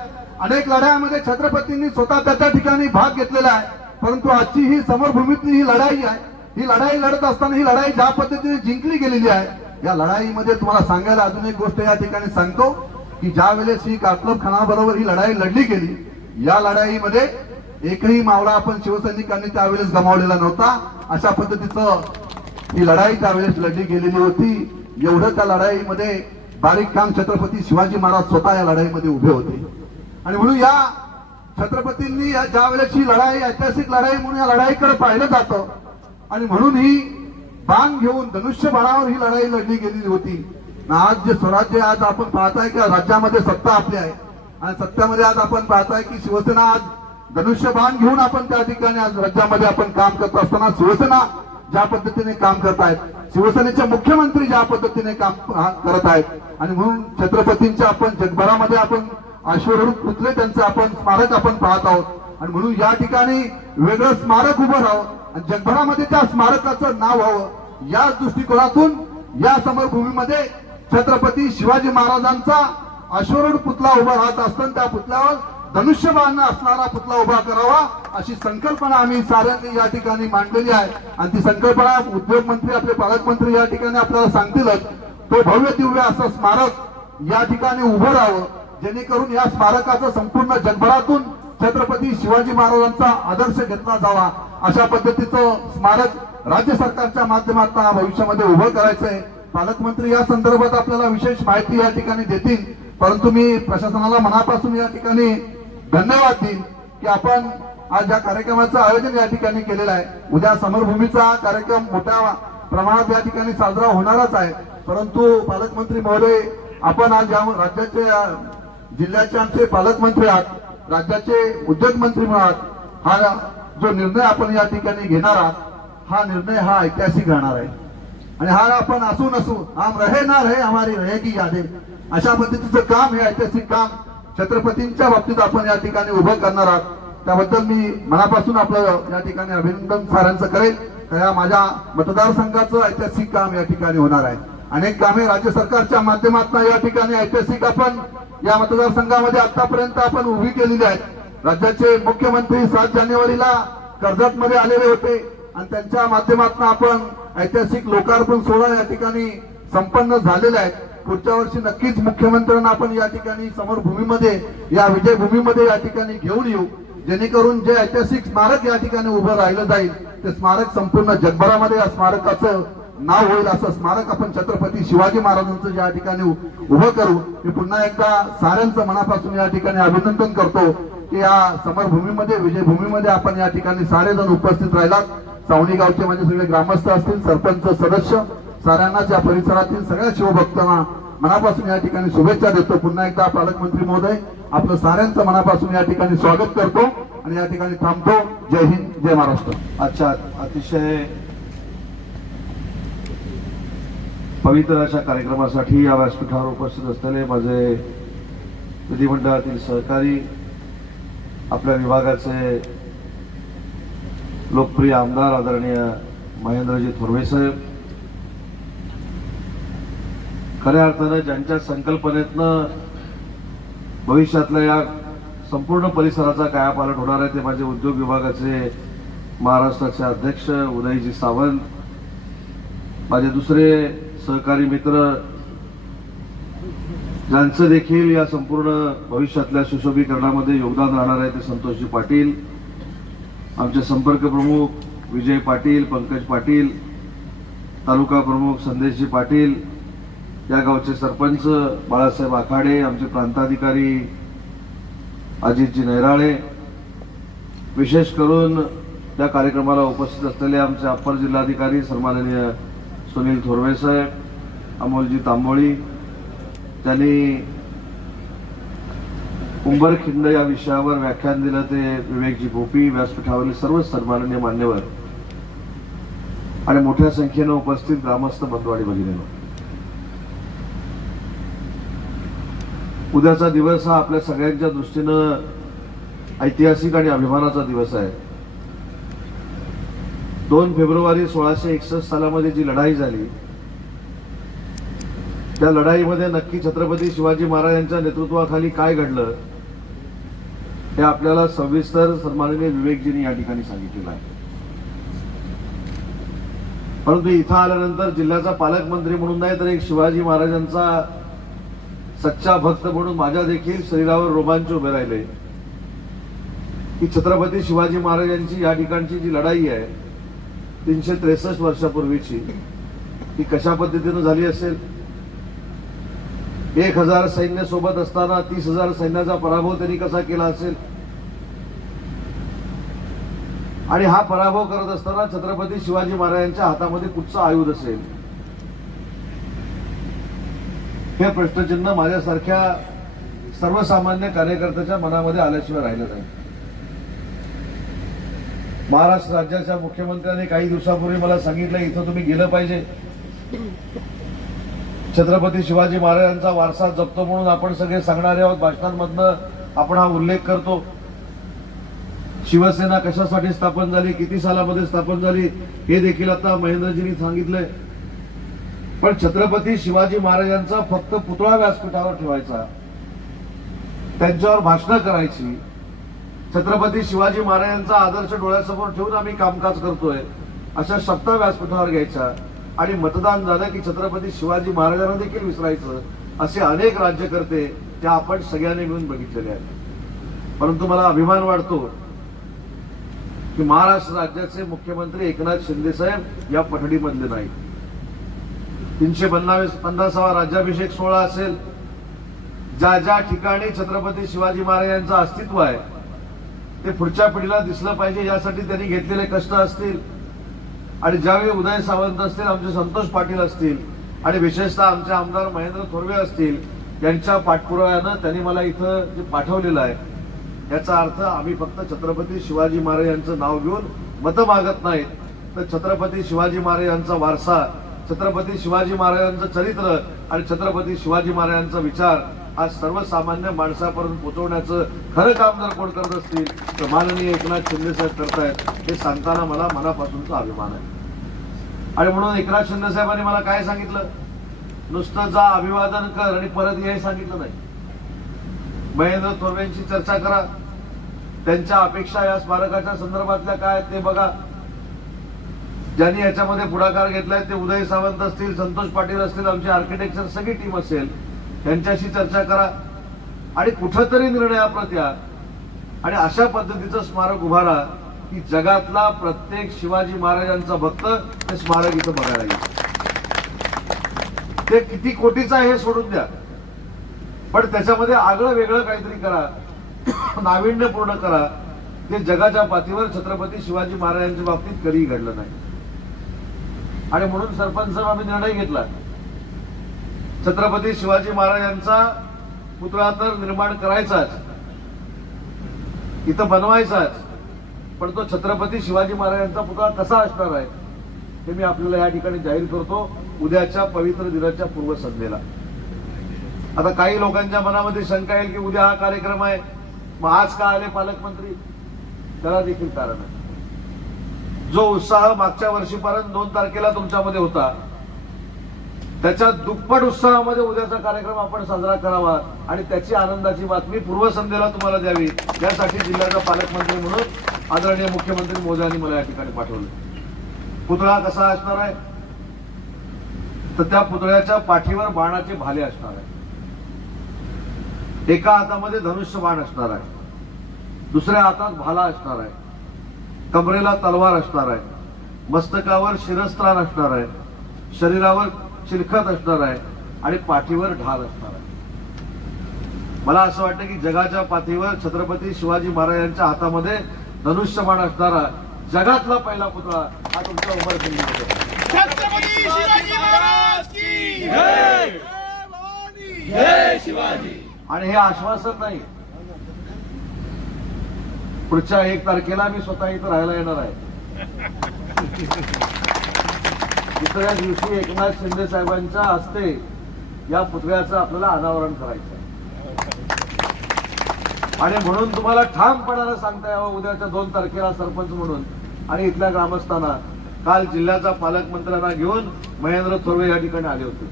अनेक लढायामध्ये छत्रपतींनी स्वतः त्या ठिकाणी भाग घेतलेला आहे. परंतु आजची ही समरभूमीतली ही लढाई आहे, ही लढाई लढत असताना ही लढाई ज्या पद्धतीने जिंकली गेलेली आहे, या लढाईमध्ये तुम्हाला सांगायला अजून एक गोष्ट या ठिकाणी सांगतो की ज्या वेळेस ही काटलब खानाबरोबर ही लढाई लढली गेली, या लढाईमध्ये एकही मावळा आपण शिवसैनिकांनी त्यावेळेस गमावलेला नव्हता. अशा पद्धतीचं ही लढाई त्यावेळेस लढली गेलेली होती. एवढं त्या लढाईमध्ये बारीक काम छत्रपती शिवाजी महाराज स्वतः या लढाईमध्ये उभे होते. आणि म्हणून या छत्रपतींनी ज्या वेळेस ही लढाई ऐतिहासिक लढाई म्हणून या लढाईकडे पाहिलं जातं आणि म्हणून ही बाण घेऊन धनुष्य बाणावर ही लढाई लढली गेलेली होती. आज जे स्वराज्य आज आपण पाहताय की राज्यामध्ये सत्ता आपली आहे आणि सत्तेमध्ये आज आपण पाहताय की शिवसेना आज धनुष्य बाण घेऊन आपण त्या ठिकाणी आज राज्यामध्ये आपण काम करत असताना शिवसेना ज्या पद्धतीने काम करत आहेत, शिवसेनेचे मुख्यमंत्री ज्या पद्धतीने काम करत आहेत आणि म्हणून छत्रपतींच्या आपण जगभरामध्ये आपण अश्वरूढ पुतळे त्यांचं आपण स्मारक आपण पाहत आहोत. आणि म्हणून या ठिकाणी वेगळं स्मारक उभं राहावं आणि जगभरामध्ये त्या स्मारकाचं नाव व्हावं, या दृष्टिकोनातून या समरभूमीमध्ये छत्रपती शिवाजी महाराजांचा अश्वरूढ पुतळा उभा राहत असताना त्या पुतळ्यावर धनुष्यबाण असणारा पुतळा उभा करावा अशी संकल्पना आम्ही साऱ्यांनी या ठिकाणी मांडलेली आहे. आणि ती संकल्पना उद्योग मंत्री आपले पालकमंत्री या ठिकाणी आपल्याला सांगतीलच. तो भव्य दिव्य असं स्मारक या ठिकाणी उभं राहावं जेणेकरून या स्मारकाचं संपूर्ण जगभरातून छत्रपती शिवाजी महाराजांचा आदर्श घेतला जावा. अशा पद्धतीचं स्मारक राज्य सरकारच्या माध्यमातून भविष्यामध्ये उभं करायचंय. पालकमंत्री या संदर्भात आपल्याला विशेष माहिती या ठिकाणी देतील. परंतु मी प्रशासनाला मनापासून या ठिकाणी धन्यवाद देईन की आपण आज या कार्यक्रमाचं आयोजन या ठिकाणी केलेलं आहे. उद्या समरभूमीचा कार्यक्रम मोठ्या प्रमाणात या ठिकाणी साजरा होणारच आहे. परंतु पालकमंत्री महोदय, आपण आज या राज्याचे जिल्ह्याचे आमचे पालकमंत्री आहात, राज्याचे उद्योग मंत्री आहात. हा जो निर्णय आपण या ठिकाणी घेणार आहात हा निर्णय हा ऐतिहासिक राहणार आहे. आणि हा आपण असू नसू हम रहे ना रहे हमारी रहेगी यादें अशा पद्धतीचं काम हे ऐतिहासिक काम छत्रपतींच्या बाबतीत आपण या ठिकाणी उभं करणार आहात. त्याबद्दल मी मनापासून आपलं या ठिकाणी अभिनंदन साऱ्यांचं करेल. त्या माझ्या मतदारसंघाचं ऐतिहासिक काम या ठिकाणी होणार आहे. अनेक कामे राज्य सरकारच्या माध्यमातून या ठिकाणी ऐतिहासिक आपण या मतदारसंघामध्ये आतापर्यंत आपण उभी केलेली आहे. राज्याचे मुख्यमंत्री 7 जानेवारीला कर्जत मध्ये आलेले होते आणि त्यांच्या माध्यमातून आपण ऐतिहासिक लोकार्पण सोहळा या ठिकाणी संपन्न झालेला आहे. पुढच्या वर्षी नक्कीच मुख्यमंत्र्यांना आपण या ठिकाणी समरभूमीमध्ये या विजयभूमीमध्ये या ठिकाणी घेऊन येऊ जेणेकरून जे ऐतिहासिक स्मारक या ठिकाणी उभं राहिलं जाईल ते स्मारक संपूर्ण जगभरामध्ये या स्मारकाचं नाव होईल. असं स्मारक आपण छत्रपती शिवाजी महाराजांचं या ठिकाणी उभं करू. मी पुन्हा एकदा साऱ्यांचं मनापासून या ठिकाणी अभिनंदन करतो की या समरभूमीमध्ये विजयभूमीमध्ये आपण या ठिकाणी सारेजण उपस्थित राहिलात. चावणी गावचे माझे सगळे ग्रामस्थ असतील, सरपंच, सदस्य, साऱ्यांनाच या परिसरातील सगळ्या शिवभक्तांना मनापासून या ठिकाणी शुभेच्छा देतो. पुन्हा एकदा पालकमंत्री महोदय आपलं साऱ्यांचं मनापासून या ठिकाणी स्वागत करतो आणि या ठिकाणी थांबतो. जय हिंद, जय महाराष्ट्र. आजच्या अतिशय पवित्र अशा कार्यक्रमासाठी या व्यासपीठावर उपस्थित असलेले माझे विधिमंडळातील सहकारी, आपल्या विभागाचे लोकप्रिय आमदार आदरणीय महेंद्रजी थोरवे साहेब, खऱ्या अर्थानं ज्यांच्या संकल्पनेतनं भविष्यातल्या या संपूर्ण परिसराचा कायापालट होणार आहे ते माझे उद्योग विभागाचे महाराष्ट्राचे अध्यक्ष उदयजी सावंत, माझे दुसरे सहकारी मित्र ज्यांचं देखील या संपूर्ण भविष्यातल्या सुशोभीकरणामध्ये योगदान राहणार आहे ते संतोषजी पाटील, आमचे संपर्क प्रमुख विजय पाटील, पंकज पाटील, तालुका प्रमुख संदेशजी पाटील, या गावचे सरपंच बाळासाहेब आखाडे, आमचे प्रांताधिकारी अजितजी नैराळे, विशेष करून या कार्यक्रमाला उपस्थित असलेले आमचे अप्पर जिल्हाधिकारी सन्माननीय सुनील थोरवे साहेब, अमोलजी तांबोळी, त्यांनी उंबरखिंड या विषयावर व्याख्यान दिलं, ते विवेकजी भोपी, व्यासपीठावरील सर्व सन्माननीय मान्यवर आणि मोठ्या संख्येनं उपस्थित ग्रामस्थ बंधू आणि भगिनींनो, उद्याचा दिवस हा आपल्या सगळ्यांच्या दृष्टीनं ऐतिहासिक आणि अभिमानाचा दिवस आहे. 2 फेब्रुवारी 1661 सालामध्ये जी लढाई झाली, त्या लढाईमध्ये नक्की छत्रपती शिवाजी महाराजांच्या नेतृत्वाखाली काय घडलं हे आपल्याला सविस्तर सन्माननीय विवेकजींनी या ठिकाणी सांगितलेलं आहे. परंतु इथं आल्यानंतर जिल्ह्याचा पालकमंत्री म्हणून नाही तर एक शिवाजी महाराजांचा सच्चा भक्त म्हणून माझ्या देखील शरीरावर रोमांच उभे राहिले की छत्रपती शिवाजी महाराजांची या ठिकाणची जी लढाई आहे 363 वर्षापूर्वीची, ती कशा पद्धतीनं झाली असेल. 1000 सैन्य सोबत असताना 30,000 सैन्याचा पराभव त्यांनी कसा केला असेल, आणि हा पराभव करत असताना छत्रपती शिवाजी महाराजांच्या हातामध्ये कुठचं आयुध असेल, हे प्रश्नचिन्ह माझ्यासारख्या सर्वसामान्य कार्यकर्त्याच्या मनामध्ये आल्याशिवाय राहिलं नाही. महाराष्ट्र राज्याच्या मुख्यमंत्र्यांनी काही दिवसापूर्वी मला सांगितलं, इथं तुम्ही गेलं पाहिजे, छत्रपती शिवाजी महाराजांचा वारसा जपतो म्हणून आपण सगळे सांगणारे आहोत, भाषणांमधनं आपण हा उल्लेख करतो. शिवसेना कशासाठी स्थापन झाली, किती सालामध्ये स्थापन झाली, हे देखील आता महेंद्रजींनी सांगितलंय. पण छत्रपती शिवाजी महाराजांचा फक्त पुतळा व्यासपीठावर ठेवायचा, त्यांच्यावर भाषणं करायची, छत्रपती शिवाजी महाराजांचा आदर्श डोळ्यासमोर ठेवून आम्ही कामकाज करतोय अशा शब्द व्यासपीठावर घ्यायच्या, आणि मतदान झालं की छत्रपती शिवाजी महाराजांना देखील विसरायचं, असे अनेक राज्यकर्ते त्या आपण सगळ्यांनी मिळून बघितलेले आहेत. परंतु मला अभिमान वाटतो की महाराष्ट्र राज्याचे मुख्यमंत्री एकनाथ शिंदे साहेब या पठडीमधले नाही. 350वा राज्याभिषेक सोहळा असेल, ज्या ज्या ठिकाणी छत्रपती शिवाजी महाराजांचं अस्तित्व आहे ते पुढच्या पिढीला दिसलं पाहिजे यासाठी त्यांनी घेतलेले कष्ट असतील, आणि ज्यावेळी उदय सावंत असतील, आमचे संतोष पाटील असतील, आणि विशेषतः आमचे आमदार महेंद्र थोरवे असतील, यांच्या पाठपुराव्यानं त्यांनी मला इथं जे पाठवलेलं आहे, याचा अर्थ आम्ही फक्त छत्रपती शिवाजी महाराजांचं नाव घेऊन मतं मागत नाहीत, तर छत्रपती शिवाजी महाराजांचा वारसा, छत्रपती शिवाजी महाराजांचं चरित्र आणि छत्रपती शिवाजी महाराजांचा विचार आज सर्वसामान्य माणसापर्यंत पोहोचवण्याचं खरं काम जर कोण करत असतील तर माननीय एकनाथ शिंदे साहेब करतायत, हे सांगताना मला मनापासूनचा अभिमान आहे. आणि म्हणून एकनाथ शिंदे साहेबांनी मला काय सांगितलं, नुसतं जा अभिवादन कर आणि परत ये सांगितलं नाही. महेंद्र थोरवेंची चर्चा करा, त्यांच्या अपेक्षा या स्मारकाच्या संदर्भातल्या काय ते बघा. ज्यांनी याच्यामध्ये पुढाकार घेतलाय ते उदय सावंत असतील, संतोष पाटील असतील, आमची आर्किटेक्चर सगळी टीम असेल, त्यांच्याशी चर्चा करा आणि कुठंतरी निर्णयाप्रत या, आणि अशा पद्धतीचं स्मारक उभारा की जगातला प्रत्येक शिवाजी महाराजांचा भक्त ते स्मारक इथं बघायला येईल. ते किती कोटीचं आहे हे सोडून द्या, पण त्याच्यामध्ये आगळं वेगळं काहीतरी करा, नाविन्यपूर्ण करा. ते जगाच्या पातळीवर छत्रपती शिवाजी महाराजांच्या बाबतीत कधीही घडलं नाही. आणि म्हणून सरपंच साहेब आम्ही निर्णय घेतला, छत्रपती शिवाजी महाराजांचा पुतळा तर निर्माण करायचाच, इथं बनवायचाच, पण तो छत्रपती शिवाजी महाराजांचा पुतळा कसा असणार आहे हे मी आपल्याला या ठिकाणी जाहीर करतो उद्याच्या पवित्र दिनाच्या पूर्वसंध्येला. आता काही लोकांच्या मनामध्ये शंका येईल की उद्या हा कार्यक्रम आहे, मग आज का आले पालकमंत्री, त्याला देखील कारण आहे. जो उत्साह मागच्या वर्षीपर्यंत 2 तारखेला तुमच्यामध्ये होता, त्याच्या दुप्पट उत्साहामध्ये उद्याचा कार्यक्रम आपण साजरा करावा आणि त्याची आनंदाची बातमी पूर्वसंध्येला तुम्हाला द्यावी, यासाठी जिल्ह्याचा पालकमंत्री म्हणून आदरणीय मुख्यमंत्री मोदयांनी मला या ठिकाणी पाठवलं. पुतळा कसा असणार आहे, तर त्या पुतळ्याच्या पाठीवर बाणाचे भाले असणार आहे. एका हातामध्ये धनुष्य बाण असणार आहे, दुसऱ्या हातात भाला असणार आहे, कमरेला तलवार असणार आहे, मस्तकावर शिरस्त्राण असणार आहे, शरीरावर चिलखत असणार आहे आणि पाठीवर ढाल असणार आहे. मला असं वाटतं की जगाच्या पाठीवर छत्रपती शिवाजी महाराजांच्या हातामध्ये धनुष्यबाण असणारा जगातला पहिला पुतळा हा तुमच्या उमरखिंडीमध्ये आहे. छत्रपती शिवाजी महाराज की जय. जय भवानी. जय शिवाजी. आणि हे आश्वासन नाही, पुढच्या 1 तारखेला मी स्वतः इथं राहायला येणार आहे. दुसऱ्या दिवशी एकनाथ शिंदे साहेबांच्या हस्ते या पुतळ्याचं आपल्याला अनावरण करायचं आहे. आणि म्हणून तुम्हाला ठामपणानं सांगता यावं, उद्याच्या 2 तारखेला सरपंच म्हणून आणि इथल्या ग्रामस्थांना, काल जिल्ह्याचा पालकमंत्र्यांना घेऊन महेंद्र थोरवे या ठिकाणी आले होते.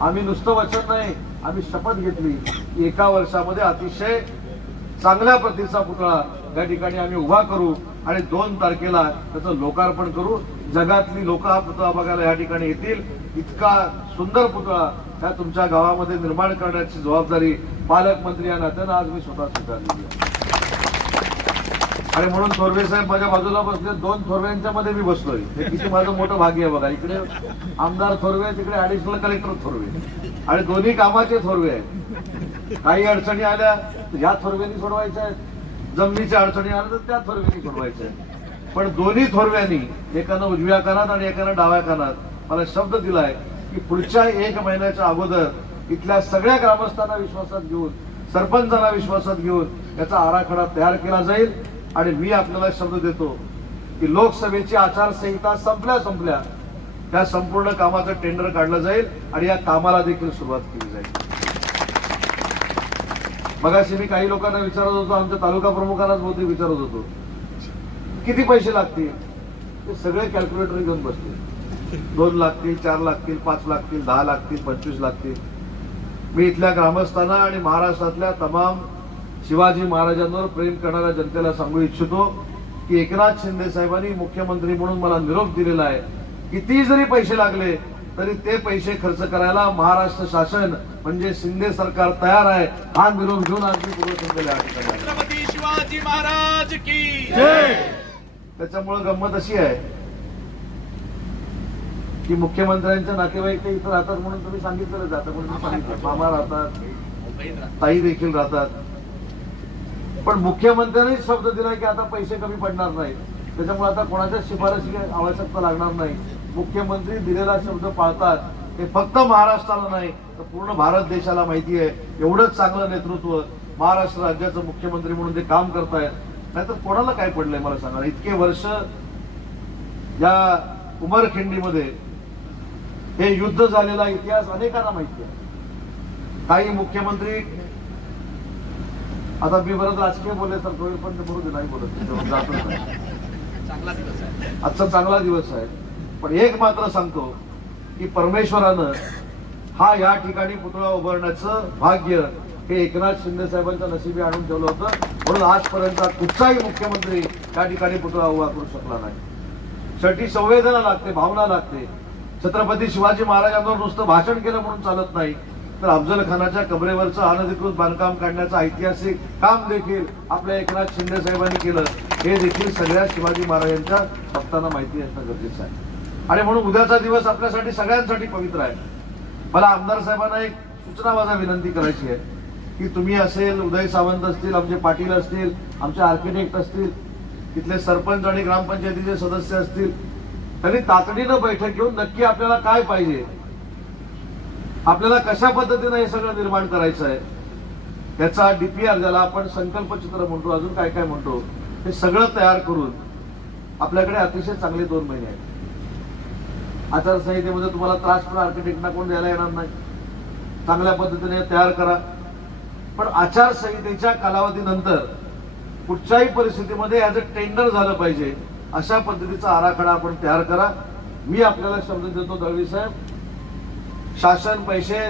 आम्ही नुसतं वचन नाही, आम्ही शपथ घेतली की 1 वर्षामध्ये अतिशय चांगल्या प्रतीचा पुतळा या ठिकाणी आम्ही उभा करू आणि 2 तारखेला त्याचं लोकार्पण करू. जगातली लोक हा पुतळा बघायला या ठिकाणी येतील. इतका सुंदर पुतळा त्या तुमच्या गावामध्ये निर्माण करण्याची जबाबदारी पालकमंत्री या नात्यानं आज मी स्वतः स्वीकारली आहे. आणि म्हणून थोरवे साहेब माझ्या बाजूला बसले, 2 थोरव्यांच्या मध्ये मी बसलोय. हे किती माझं मोठं भाग्य आहे बघा. इकडे आमदार थोरवे, तिकडे ऍडिशनल कलेक्टर थोरवे आणि दोन्ही कामाचे थोरवे आहेत. काही अडचणी आल्या तर ह्या थोरव्यांनी सोडवायच्या आहेत, जमिनीच्या अडचणी आल्या तर त्या थोरव्यांनी सोडवायच्या आहेत. पण दोन्ही थोरव्यांनी, एकानं उजव्या कानात आणि एकानं डाव्या कानात, मला शब्द दिलाय की पुढच्या 1 महिन्याच्या अगोदर इथल्या सगळ्या ग्रामस्थांना विश्वासात घेऊन, सरपंचांना विश्वासात घेऊन याचा आराखडा तयार केला जाईल. आणि मी आपल्याला शब्द देतो की लोकसभेची आचारसंहिता संपल्या त्या संपूर्ण कामाचं टेंडर काढलं जाईल आणि या कामाला देखील सुरुवात केली जाईल. मगाशी मी काही लोकांना विचारत होतो, आमच्या तालुका प्रमुखांनाच बहुतेक विचारत होतो, किती पैसे लागतील. ते सगळे कॅल्क्युलेटर घेऊन बसले. 2 लागतील, 4 लागतील, 5 लागतील, 10 लागतील, 25 लागतील. मी इथल्या ग्रामस्थांना आणि महाराष्ट्रातल्या तमाम शिवाजी महाराजांवर प्रेम करणाऱ्या जनतेला सांगू इच्छितो की एकनाथ शिंदे साहेबांनी मुख्यमंत्री म्हणून मला निरोप दिलेला आहे. किती जरी पैसे लागले तरी ते पैसे खर्च करायला महाराष्ट्र शासन म्हणजे शिंदे सरकार तयार आहे. हा निरोप घेऊन आज मी पूर्वसंध्येला छत्रपती शिवाजी महाराज की जय. त्याच्यामुळे गंमत अशी आहे की मुख्यमंत्र्यांच्या नातेवाईक ते इथं राहतात म्हणून तुम्ही सांगितलं जातं, म्हणून मी सांगितलं. मामा राहतात, ताई देखील राहतात. पण मुख्यमंत्र्यांनी शब्द दिला की आता पैसे कमी पडणार नाही, त्याच्यामुळे आता कोणाच्या शिफारशी आवश्यकता लागणार नाही. मुख्यमंत्री दिलेला शब्द पाळतात. हे फक्त महाराष्ट्राला नाही तर पूर्ण भारत देशाला माहिती आहे. एवढंच चांगलं नेतृत्व महाराष्ट्र राज्याचं मुख्यमंत्री म्हणून ते काम करतायत. नाहीतर कोणाला काय पडलंय मला सांगा. इतके वर्ष या उमरखिंडीमध्ये हे युद्ध झालेला इतिहास अनेकांना माहिती आहे. काही मुख्यमंत्री, आता मी बरंच राजकीय बोलल्यासारखं होईल पण ते बरोबर नाही बोलत, जातच नाही. आजचा चांगला दिवस आहे. पण एक मात्र सांगतो की परमेश्वरानं हा या ठिकाणी पुतळा उभारण्याचं भाग्य हे एकनाथ शिंदे साहेबांच्या नशिबी आणून ठेवलं होतं. म्हणून आजपर्यंत कुठचाही मुख्यमंत्री या ठिकाणी पुतळा उभा करू शकला नाही. शेवटी संवेदना लागते, भावना लागते. छत्रपती शिवाजी महाराजांवर नुसतं भाषण केलं म्हणून चालत नाही, तर अफजल खानाच्या कबरेवरचं अनधिकृत बांधकाम काढण्याचं ऐतिहासिक काम देखील आपल्या एकनाथ शिंदे साहेबांनी केलं. हे देखील सगळ्या शिवाजी महाराजांच्या भक्तांना माहिती असणं गरजेचं आहे. आणि म्हणून उद्याचा दिवस आपल्यासाठी सगळ्यांसाठी पवित्र आहे. मला आमदार साहेबांना एक सूचना माझा विनंती करायची आहे की तुम्ही असेल, उदय सावंत असतील, आमचे पाटील असतील, आमचे आर्किटेक्ट असतील, तिथले सरपंच आणि ग्रामपंचायतीचे सदस्य असतील, त्यांनी तातडीनं बैठक घेऊन नक्की आपल्याला काय पाहिजे, आपल्याला कशा पद्धतीनं हे सगळं निर्माण करायचं आहे, त्याचा डीपीआर, ज्याला आपण संकल्पचित्र म्हणतो, अजून काय काय म्हणतो, हे सगळं तयार करून आपल्याकडे अतिशय चांगले 2 महिने आहेत. आचारसंहितेमध्ये तुम्हाला त्रास पण आर्किटेक्टना कोण द्यायला येणार नाही. चांगल्या पद्धतीने तयार करा. पण आचारसंहितेच्या कालावधीनंतर कुठच्याही परिस्थितीमध्ये याचं टेंडर झालं पाहिजे अशा पद्धतीचा आराखडा आपण तयार करा. मी आपल्याला शब्द देतो दळवी साहेब, शासन पैसे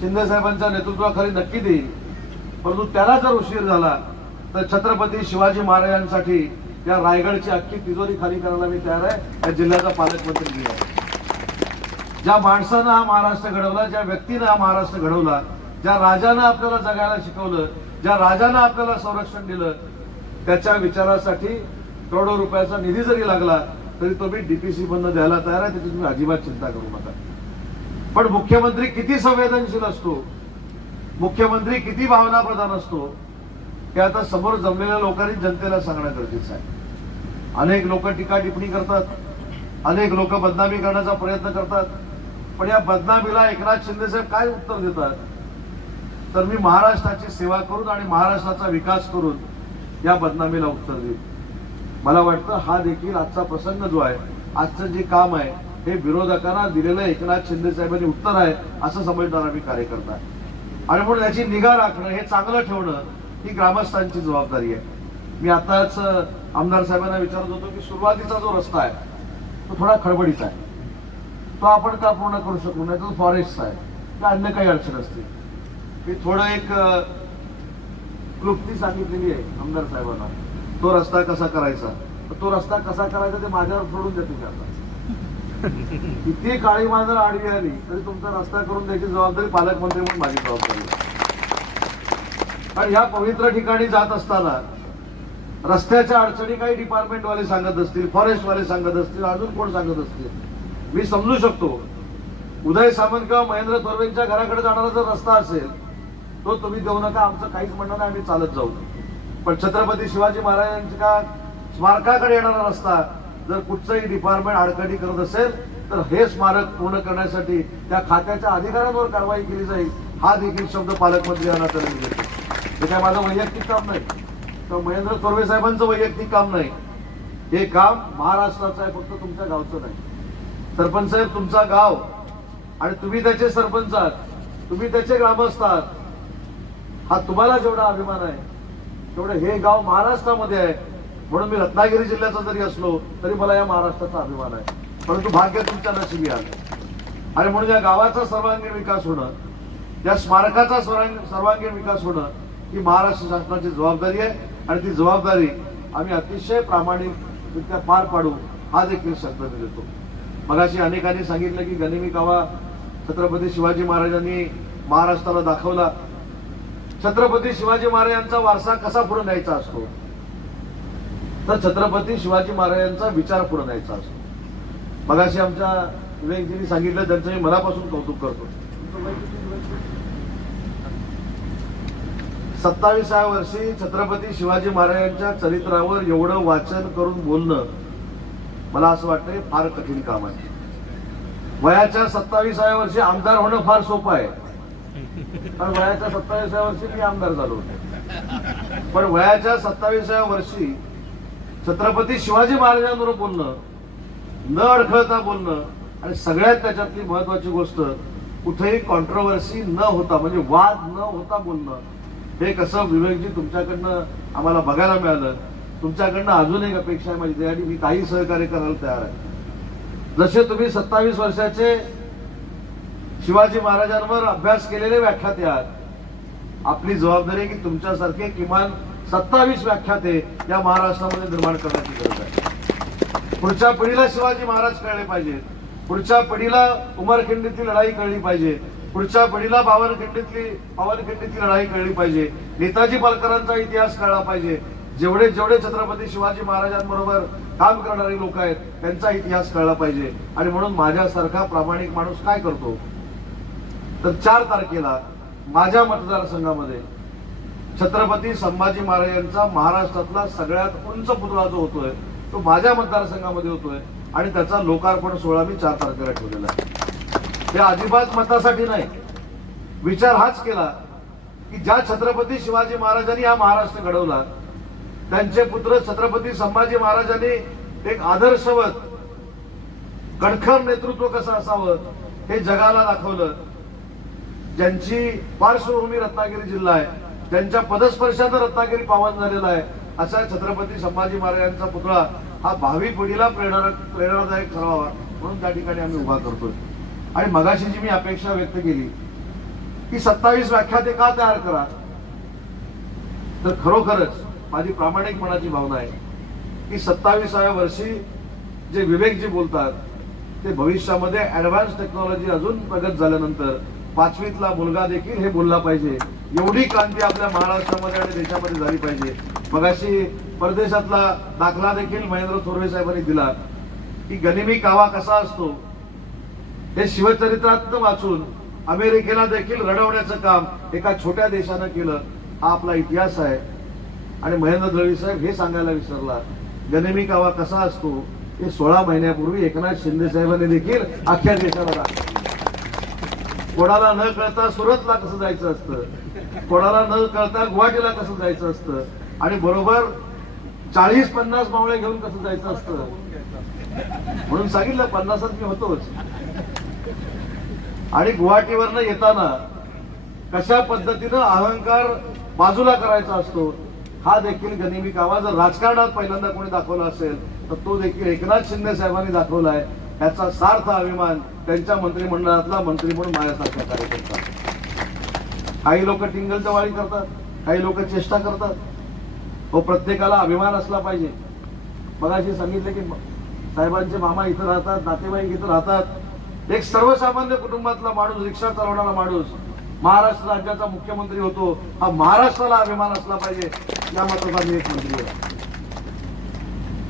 शिंदे साहेबांच्या नेतृत्वाखाली नक्की देईल. परंतु त्याला जर उशीर झाला तर छत्रपती शिवाजी महाराजांसाठी या रायगडची अख्खी तिजोरी खाली करायला मी तयार आहे. या जिल्ह्याचा पालकमंत्री मी आहे. ज्या माणसानं हा महाराष्ट्र घडवला, ज्या व्यक्तीनं हा महाराष्ट्र घडवला, ज्या राजानं आपल्याला जगायला शिकवलं, ज्या राजानं आपल्याला संरक्षण दिलं, त्याच्या विचारासाठी करोडो रुपयाचा निधी जरी लागला तरी तो मी डीपीसी मधनं द्यायला तयार आहे, त्याची तुम्ही अजिबात चिंता करू नका. पण मुख्यमंत्री किती संवेदनशील असतो, मुख्यमंत्री किती भावनाप्रधान असतो हे आता समोर जमलेल्या लोकांनी जनतेला सांगणं गरजेचं आहे. अनेक लोक टीका टिप्पणी करतात, अनेक लोक बदनामी करण्याचा प्रयत्न करतात, पण या बदनामीला एकनाथ शिंदे साहेब काय उत्तर देतात, तर मी महाराष्ट्राची सेवा करून आणि महाराष्ट्राचा विकास करून या बदनामीला उत्तर देईन. मला वाटतं हा देखील आजचा प्रसंग जो आहे, आजचं जे काम आहे हे विरोधकांना दिलेलं एकनाथ शिंदे साहेबांनी उत्तर आहे असं समजणारा मी कार्यकर्ता आहे. आणि म्हणून याची निगा राखणं, हे चांगलं ठेवणं ही ग्रामस्थांची जबाबदारी आहे. मी आताच आमदार साहेबांना विचारत होतो की सुरुवातीचा जो रस्ता आहे तो थोडा खडबडीचा आहे, तो आपण का पूर्ण करू शकू, नाही तो फॉरेस्ट आहे किंवा अन्य काही अडचण असते. मी थोडं एक क्लुप्ती सांगितलेली आहे आमदार साहेबांना, तो रस्ता कसा करायचा, तो रस्ता कसा करायचा ते माझ्यावर सोडून देते की आता किती काळी मांजर आडवी आली तरी तुमचा रस्ता करून द्यायची जबाबदारी पालकमंत्री म्हणून माझी जबाबदारी आहे. आणि ह्या पवित्र ठिकाणी जात असताना रस्त्याच्या अडचणी काही डिपार्टमेंटवाले सांगत असतील, फॉरेस्टवाले सांगत असतील, अजून कोण सांगत असतील, मी समजू शकतो. उदय सामंत किंवा महेंद्र थोरवेंच्या घराकडे जाणारा जर रस्ता असेल तो तुम्ही देऊ नका, आमचं काहीच म्हणणं नाही, आम्ही चालत जाऊ. पण छत्रपती शिवाजी महाराजांच्या स्मारकाकडे येणारा रस्ता जर कुठचंही डिपार्टमेंट आडकाठी करत असेल तर हे स्मारक पूर्ण करण्यासाठी त्या खात्याच्या अधिकाऱ्यांवर कारवाई केली जाईल, हा देखील शब्द पालकमंत्री यांना तर मी देतो. हे काय माझं वैयक्तिक काम नाही किंवा महेंद्र थोरवे साहेबांचं वैयक्तिक काम नाही, हे काम महाराष्ट्राचं आहे, फक्त तुमच्या गावचं नाही. सरपंच साहेब, तुमचा गाव आणि तुम्ही त्याचे सरपंच आहात, तुम्ही त्याचे ग्रामस्थ आहात, हा तुम्हाला जेवढा अभिमान आहे तेवढं हे गाव महाराष्ट्रामध्ये आहे. म्हणून मी रत्नागिरी जिल्ह्याचा जरी असलो तरी मला या महाराष्ट्राचा अभिमान आहे. परंतु भाग्य तुमच्या नशिबी आलं आणि म्हणून या गावाचा सर्वांगीण विकास होणं, या स्मारकाचा सर्वांगीण विकास होणं ही महाराष्ट्र शासनाची जबाबदारी आहे आणि ती जबाबदारी आम्ही अतिशय प्रामाणिकरित्या पार पाडू, हा देखील शब्द मी देतो. मगाशी अनेकांनी सांगितलं की गनिमी कावा छत्रपती शिवाजी महाराजांनी महाराष्ट्राला दाखवला. छत्रपती शिवाजी महाराजांचा वारसा कसा पुढे न्यायचा असतो, तर छत्रपती शिवाजी महाराजांचा विचार पुढे न्यायचा असतो. मगाशी आमच्या विवेकजींनी सांगितलं, त्यांचं मी मनापासून कौतुक करतो. 27व्या वर्षी छत्रपती शिवाजी महाराजांच्या चरित्रावर एवढं वाचन करून बोलणं मला असं वाटतंय फार कठीण काम आहे. वयाच्या 27व्या वर्षी आमदार होणं फार सोपं आहे, कारण वयाच्या 27व्या वर्षी मी आमदार झालो होतो. पण वयाच्या 27व्या वर्षी छत्रपती शिवाजी महाराजांवर बोलणं, न अडखळता बोलणं आणि सगळ्यात त्याच्यातली महत्वाची गोष्ट कुठेही कॉन्ट्रोवर्सी न होता, म्हणजे वाद न होता बोलणं, हे कसं विवेकजी तुमच्याकडनं आम्हाला बघायला मिळालं. तुमच्याकडनं अजून एक अपेक्षा आहे माझी, त्यासाठी मी काही सहकार्य करायला तयार आहे. जसे तुम्ही 27 वर्षाचे शिवाजी महाराजांवर अभ्यास केलेले व्याख्याते आहात, आपली जबाबदारी आहे की तुमच्यासारखे किमान 27 व्याख्याते या महाराष्ट्रामध्ये निर्माण करण्याची गरज आहे. पुढच्या पिढीला शिवाजी महाराज कळले पाहिजेत, पुढच्या पिढीला उमरखिंडीतली लढाई कळली पाहिजे, पुढच्या पिढीला पावनखिंडीतली लढाई कळली पाहिजे, नेताजी पालकरांचा इतिहास कळला पाहिजे. जेवढे छत्रपती शिवाजी महाराजांबरोबर काम करणारे लोक आहेत त्यांचा इतिहास कळला पाहिजे. आणि म्हणून माझ्यासारखा प्रामाणिक माणूस काय करतो, तर 4 तारखेला माझ्या मतदारसंघामध्ये छत्रपती संभाजी महाराजांचा महाराष्ट्रातला सगळ्यात उंच पुतळा जो होतोय तो माझ्या मतदारसंघामध्ये होतोय आणि त्याचा लोकार्पण सोहळा मी 4 तारखेला ठेवलेला आहे. हे अजिबात मतासाठी नाही, विचार हाच केला की ज्या छत्रपती शिवाजी महाराजांनी हा महाराष्ट्र घडवला, त्यांचे पुत्र छत्रपती संभाजी महाराजांनी एक आदर्शवत कणखर नेतृत्व कसं असावं हे जगाला दाखवलं. ज्यांची पार्श्वभूमी रत्नागिरी जिल्हा आहे, ज्यांच्या पदस्पर्शानं रत्नागिरी पावन झालेला आहे, अशा छत्रपती संभाजी महाराजांचा पुतळा हा भावी पिढीला प्रेरणादायक ठरावा म्हणून त्या ठिकाणी आम्ही उभा करतोय. आणि मगाशी जी मी अपेक्षा व्यक्त केली की 27 व्याख्याते का तयार करा, तर खरोखरच माझी प्रामाणिकपणाची भावना आहे की 27व्या वर्षी जे विवेकजी बोलतात ते भविष्यामध्ये ऍडव्हान्स टेक्नॉलॉजी अजून प्रगत झाल्यानंतर 5वीतला मुलगा देखील हे बोलला पाहिजे. एवढी क्रांती आपल्या महाराष्ट्रामध्ये आणि देशामध्ये झाली पाहिजे. मगाशी परदेशातला दाखला देखील महेंद्र थोरवे साहेबांनी दिला की गनिमी कावा कसा असतो हे शिवचरित्रात वाचून अमेरिकेला देखील रडवण्याचं काम एका छोट्या देशानं केलं. हा आपला इतिहास आहे. आणि महेंद्र दळवी साहेब हे सांगायला विसरला, गनिमी कावा कसा असतो हे 16 महिन्यापूर्वी एकनाथ शिंदे साहेबांनी देखील अख्ख्या देशाला दाखवलं. कोणाला न कळता सुरतला कसं जायचं असतं, कोणाला न कळता गुवाहाटीला कसं जायचं असतं आणि बरोबर 40-50 मावळे घेऊन कसं जायचं असतं. म्हणून सांगितलं 50 मी होतोच. आणि गुवाहाटीवरनं येताना कशा पद्धतीनं अहंकार बाजूला करायचा असतो हा देखील गनिमी कावा जर राजकारणात पहिल्यांदा कोणी दाखवला असेल तर तो देखील एकनाथ शिंदे साहेबांनी दाखवलाय. याचा सार्थ अभिमान त्यांच्या मंत्रिमंडळातला मंत्री म्हणून माझ्यासारख्या कार्यकर्ता. काही लोक टिंगलच्या वाळी करतात, काही लोक चेष्टा करतात. तो प्रत्येकाला अभिमान असला पाहिजे. मगाशी सांगितलं की साहेबांचे मामा इथं राहतात, नातेवाईक इथं राहतात. एक सर्वसामान्य कुटुंबातला माणूस, रिक्षा चालवणारा माणूस महाराष्ट्र राज्याचा मुख्यमंत्री होतो. हा महाराष्ट्राला अभिमान असला पाहिजे. या मताचा मी एक मंत्री आहे.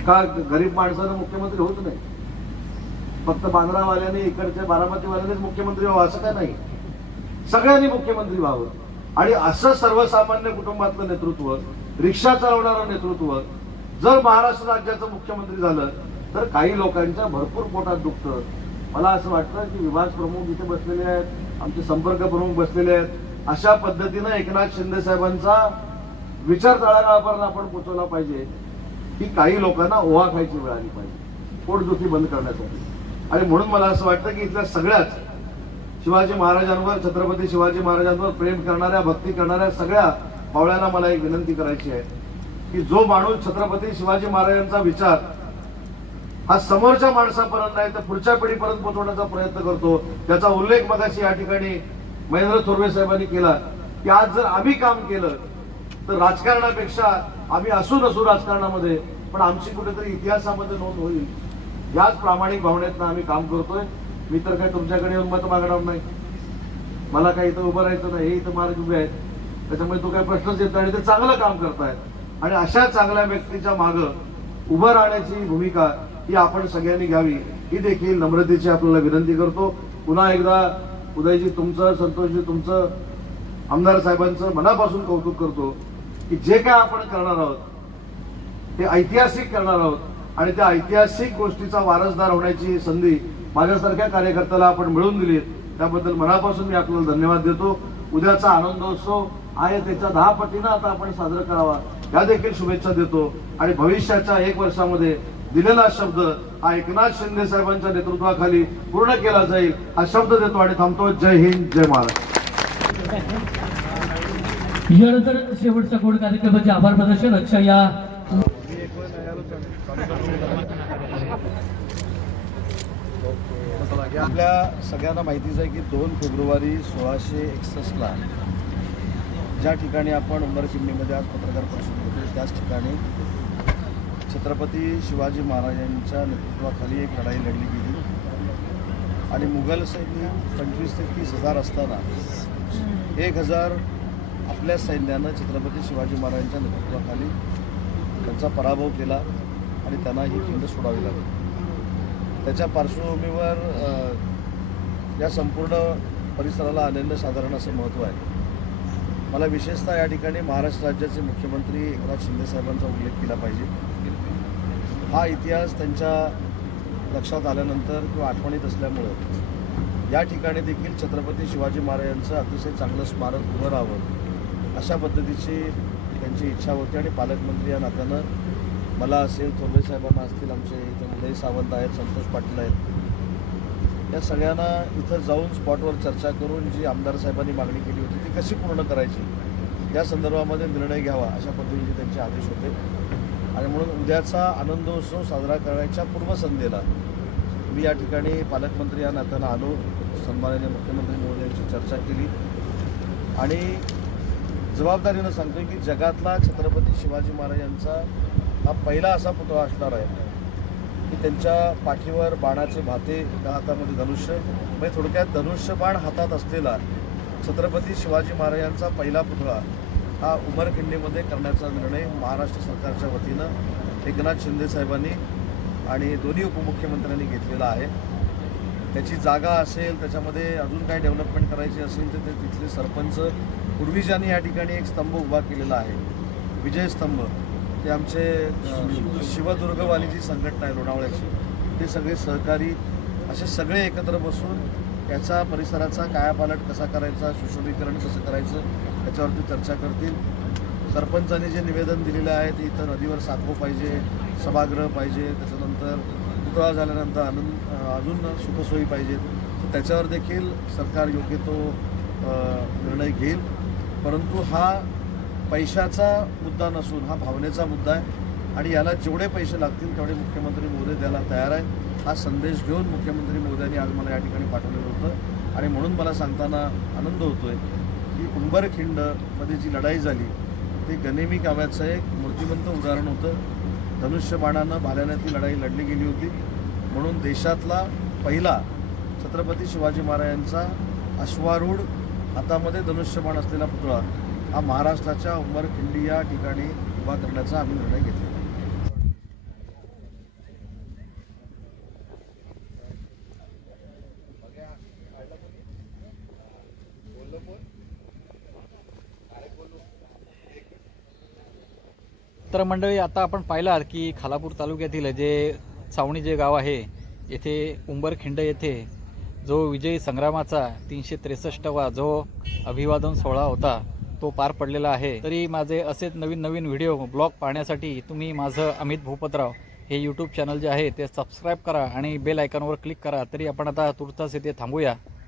का गरीब माणसानं मुख्यमंत्री होत नाही, फक्त बांद्रावाल्याने इकडच्या बारामतीवाल्यानेच मुख्यमंत्री व्हावं असं काय नाही. सगळ्यांनी मुख्यमंत्री व्हावं. आणि असं सर्वसामान्य कुटुंबातलं नेतृत्व, रिक्षा चालवणारं नेतृत्व जर महाराष्ट्र राज्याचं मुख्यमंत्री झालं तर काही लोकांच्या भरपूर पोटात दुखतं. मला असं वाटतं की विभाग प्रमुख इथे बसलेले आहेत, आमचे संपर्क प्रमुख बसलेले आहेत. अशा पद्धतीनं एकनाथ शिंदे साहेबांचा विचार तळागाळापर्यंत आपण पोहोचवला पाहिजे की काही लोकांना ओवा खायची वेळ आली पाहिजे पोटदुखी बंद करण्यासाठी. आणि म्हणून मला असं वाटतं की इथल्या सगळ्याच शिवाजी महाराजांवर, छत्रपती शिवाजी महाराजांवर प्रेम करणाऱ्या, भक्ती करणाऱ्या सगळ्या पावळ्यांना मला एक विनंती करायची आहे की जो माणूस छत्रपती शिवाजी महाराजांचा विचार हा समोरच्या माणसापर्यंत नाही तर पुढच्या पिढीपर्यंत पोहोचवण्याचा प्रयत्न करतो, त्याचा उल्लेख मगाशी या ठिकाणी महेंद्र थोरवे साहेबांनी केला की आज जर आम्ही काम केलं तर राजकारणापेक्षा आम्ही असू नसू राजकारणामध्ये पण आमची कुठेतरी इतिहासामध्ये नोंद होईल. याच प्रामाणिक भावनेतनं आम्ही काम करतोय. मी तर काय तुमच्याकडे येऊन मत मागणार नाही. मला काही इथं उभं राहायचं नाही. हे इथं महाराज उभे आहेत, त्याच्यामुळे तो काही प्रश्नच येत नाही. ते चांगलं काम करतायत आणि अशा चांगल्या व्यक्तीच्या मागं उभं राहण्याची भूमिका ही आपण सगळ्यांनी घ्यावी ही देखील नम्रतेची आपल्याला विनंती करतो. पुन्हा एकदा उदयजी तुमचं, संतोषजी तुमचं, आमदार साहेबांचं मनापासून कौतुक करतो की जे काय आपण करणार आहोत ते ऐतिहासिक करणार आहोत आणि त्या ऐतिहासिक गोष्टीचा वारसदार होण्याची संधी माझ्यासारख्या कार्यकर्त्याला आपण मिळवून दिली. त्याबद्दल मनापासून मी आपल्याला धन्यवाद देतो. उद्याचा आनंदोत्सव आहे त्याच्या 10 पटीनं आता आपण साजरा करावा या देखील शुभेच्छा देतो. आणि भविष्याच्या 1 वर्षामध्ये दिलेला शब्द हा एकनाथ शिंदे साहेबांच्या नेतृत्वाखाली पूर्ण केला जाईल हा शब्द देतो आणि थांबतो. जय हिंद, जय महाराष्ट्र. यानंतर शेवटचा कोण कार्यक्रमाचे आभार प्रदर्शन अच्छा या आपल्या सगळ्यांना माहितीच आहे की 2 फेब्रुवारी 1661ला ज्या ठिकाणी आपण उंबरकिंडीमध्ये आज पत्रकार परिषद होतो त्याच ठिकाणी छत्रपती शिवाजी महाराजांच्या नेतृत्वाखाली एक लढाई लढली गेली आणि मुघल सैनिक 25 ते 30 हजार असताना 1000 आपल्या सैन्यानं छत्रपती शिवाजी महाराजांच्या नेतृत्वाखाली त्यांचा पराभव केला आणि त्यांना ही खिंड सोडावी लागली. त्याच्या पार्श्वभूमीवर या संपूर्ण परिसराला अनन्यसाधारण असं महत्त्व आहे. मला विशेषतः या ठिकाणी महाराष्ट्र राज्याचे मुख्यमंत्री एकनाथ शिंदे साहेबांचा उल्लेख केला पाहिजे. हा इतिहास त्यांच्या लक्षात आल्यानंतर किंवा आठवणीत असल्यामुळं या ठिकाणी देखील छत्रपती शिवाजी महाराजांचं अतिशय चांगलं स्मारक उभं राहावं अशा पद्धतीची त्यांची इच्छा होती. आणि पालकमंत्री या नात्यानं मला असेल, थोरवे साहेबांना असतील, आमचे इथं उदय सावंत आहेत, संतोष पाटील आहेत, या सगळ्यांना इथं जाऊन स्पॉटवर चर्चा करून जी आमदार साहेबांनी मागणी केली होती ती कशी पूर्ण करायची या संदर्भामध्ये निर्णय घ्यावा अशा पद्धतीचे त्यांचे आदेश होते. आणि म्हणून उद्याचा आनंदोत्सव साजरा करण्याच्या पूर्वसंध्येला मी या ठिकाणी पालकमंत्री या नात्यानं आलो, सन्माननीय मुख्यमंत्री महोदयांची चर्चा केली आणि जबाबदारीनं सांगतोय की जगातला छत्रपती शिवाजी महाराजांचा हा पहिला असा पुतळा असणार आहे की त्यांच्या पाठीवर बाणाचे भाते, एका हातामध्ये धनुष्य, म्हणजे थोडक्यात धनुष्यबाण हातात असलेला छत्रपती शिवाजी महाराजांचा पहिला पुतळा हा उमरखिंडीमध्ये करण्याचा निर्णय महाराष्ट्र सरकारच्या वतीनं एकनाथ शिंदे साहेबांनी आणि दोन्ही उपमुख्यमंत्र्यांनी घेतलेला आहे. त्याची जागा असेल, त्याच्यामध्ये अजून काही डेव्हलपमेंट करायची असेल तर ते तिथले सरपंच पूर्वीजांनी या ठिकाणी एक स्तंभ उभा केलेला आहे, विजय स्तंभ. ते आमचे शिवदुर्गवाली जी संघटना आहे लोणावळ्याची, ते सगळे सहकारी असे सगळे एकत्र बसून याचा परिसराचा कायापालट कसा करायचा, सुशोभीकरण कसं करायचं याच्यावरती चर्चा करतील. सरपंचांनी जे निवेदन दिलेलं आहे ते इथं नदीवर सातवं पाहिजे, सभागृह पाहिजे, त्याच्यानंतर पुतळा झाल्यानंतर अजून सुखसोयी पाहिजेत, तर त्याच्यावर देखील सरकार योग्य तो निर्णय घेईल. परंतु हा पैशाचा मुद्दा नसून हा भावनेचा मुद्दा आहे आणि याला जेवढे पैसे लागतील तेवढे मुख्यमंत्री महोदय द्यायला तयार आहे. हा संदेश घेऊन मुख्यमंत्री महोदयांनी आज मला या ठिकाणी पाठवलेलं होतं आणि म्हणून मला सांगताना आनंद होतोय की उंबरखिंडमध्ये जी लढाई झाली ते गनेमी काव्याचं एक मूर्तिमंत उदाहरण होतं. धनुष्यबाणानं भाल्याने ती लढाई लढली गेली होती. म्हणून देशातला पहिला छत्रपती शिवाजी महाराजांचा अश्वारूढ हातामध्ये धनुष्यबाण असलेला पुतळा हा महाराष्ट्राच्या उंबरखिंडी या ठिकाणी उभा करण्याचा आम्ही निर्णय घेतलेला. तर मंडळी, आता आपण पाहिलात की खालापूर तालुक्यातील जे चावणी जे गाव आहे, येथे उंबरखिंड येथे जो विजयी संग्रामाचा 363वा जो अभिवादन सोहळा होता तो पार पडलेला आहे. तरी माझे असेच नवीन नवीन व्हिडिओ ब्लॉग पाहण्यासाठी तुम्ही माझं अमित भूपतराव हे यूट्यूब चॅनल जे आहे ते सबस्क्राईब करा आणि बेल आयकॉनवर क्लिक करा. तरी आपण आता तुर्तास येथे थांबूया.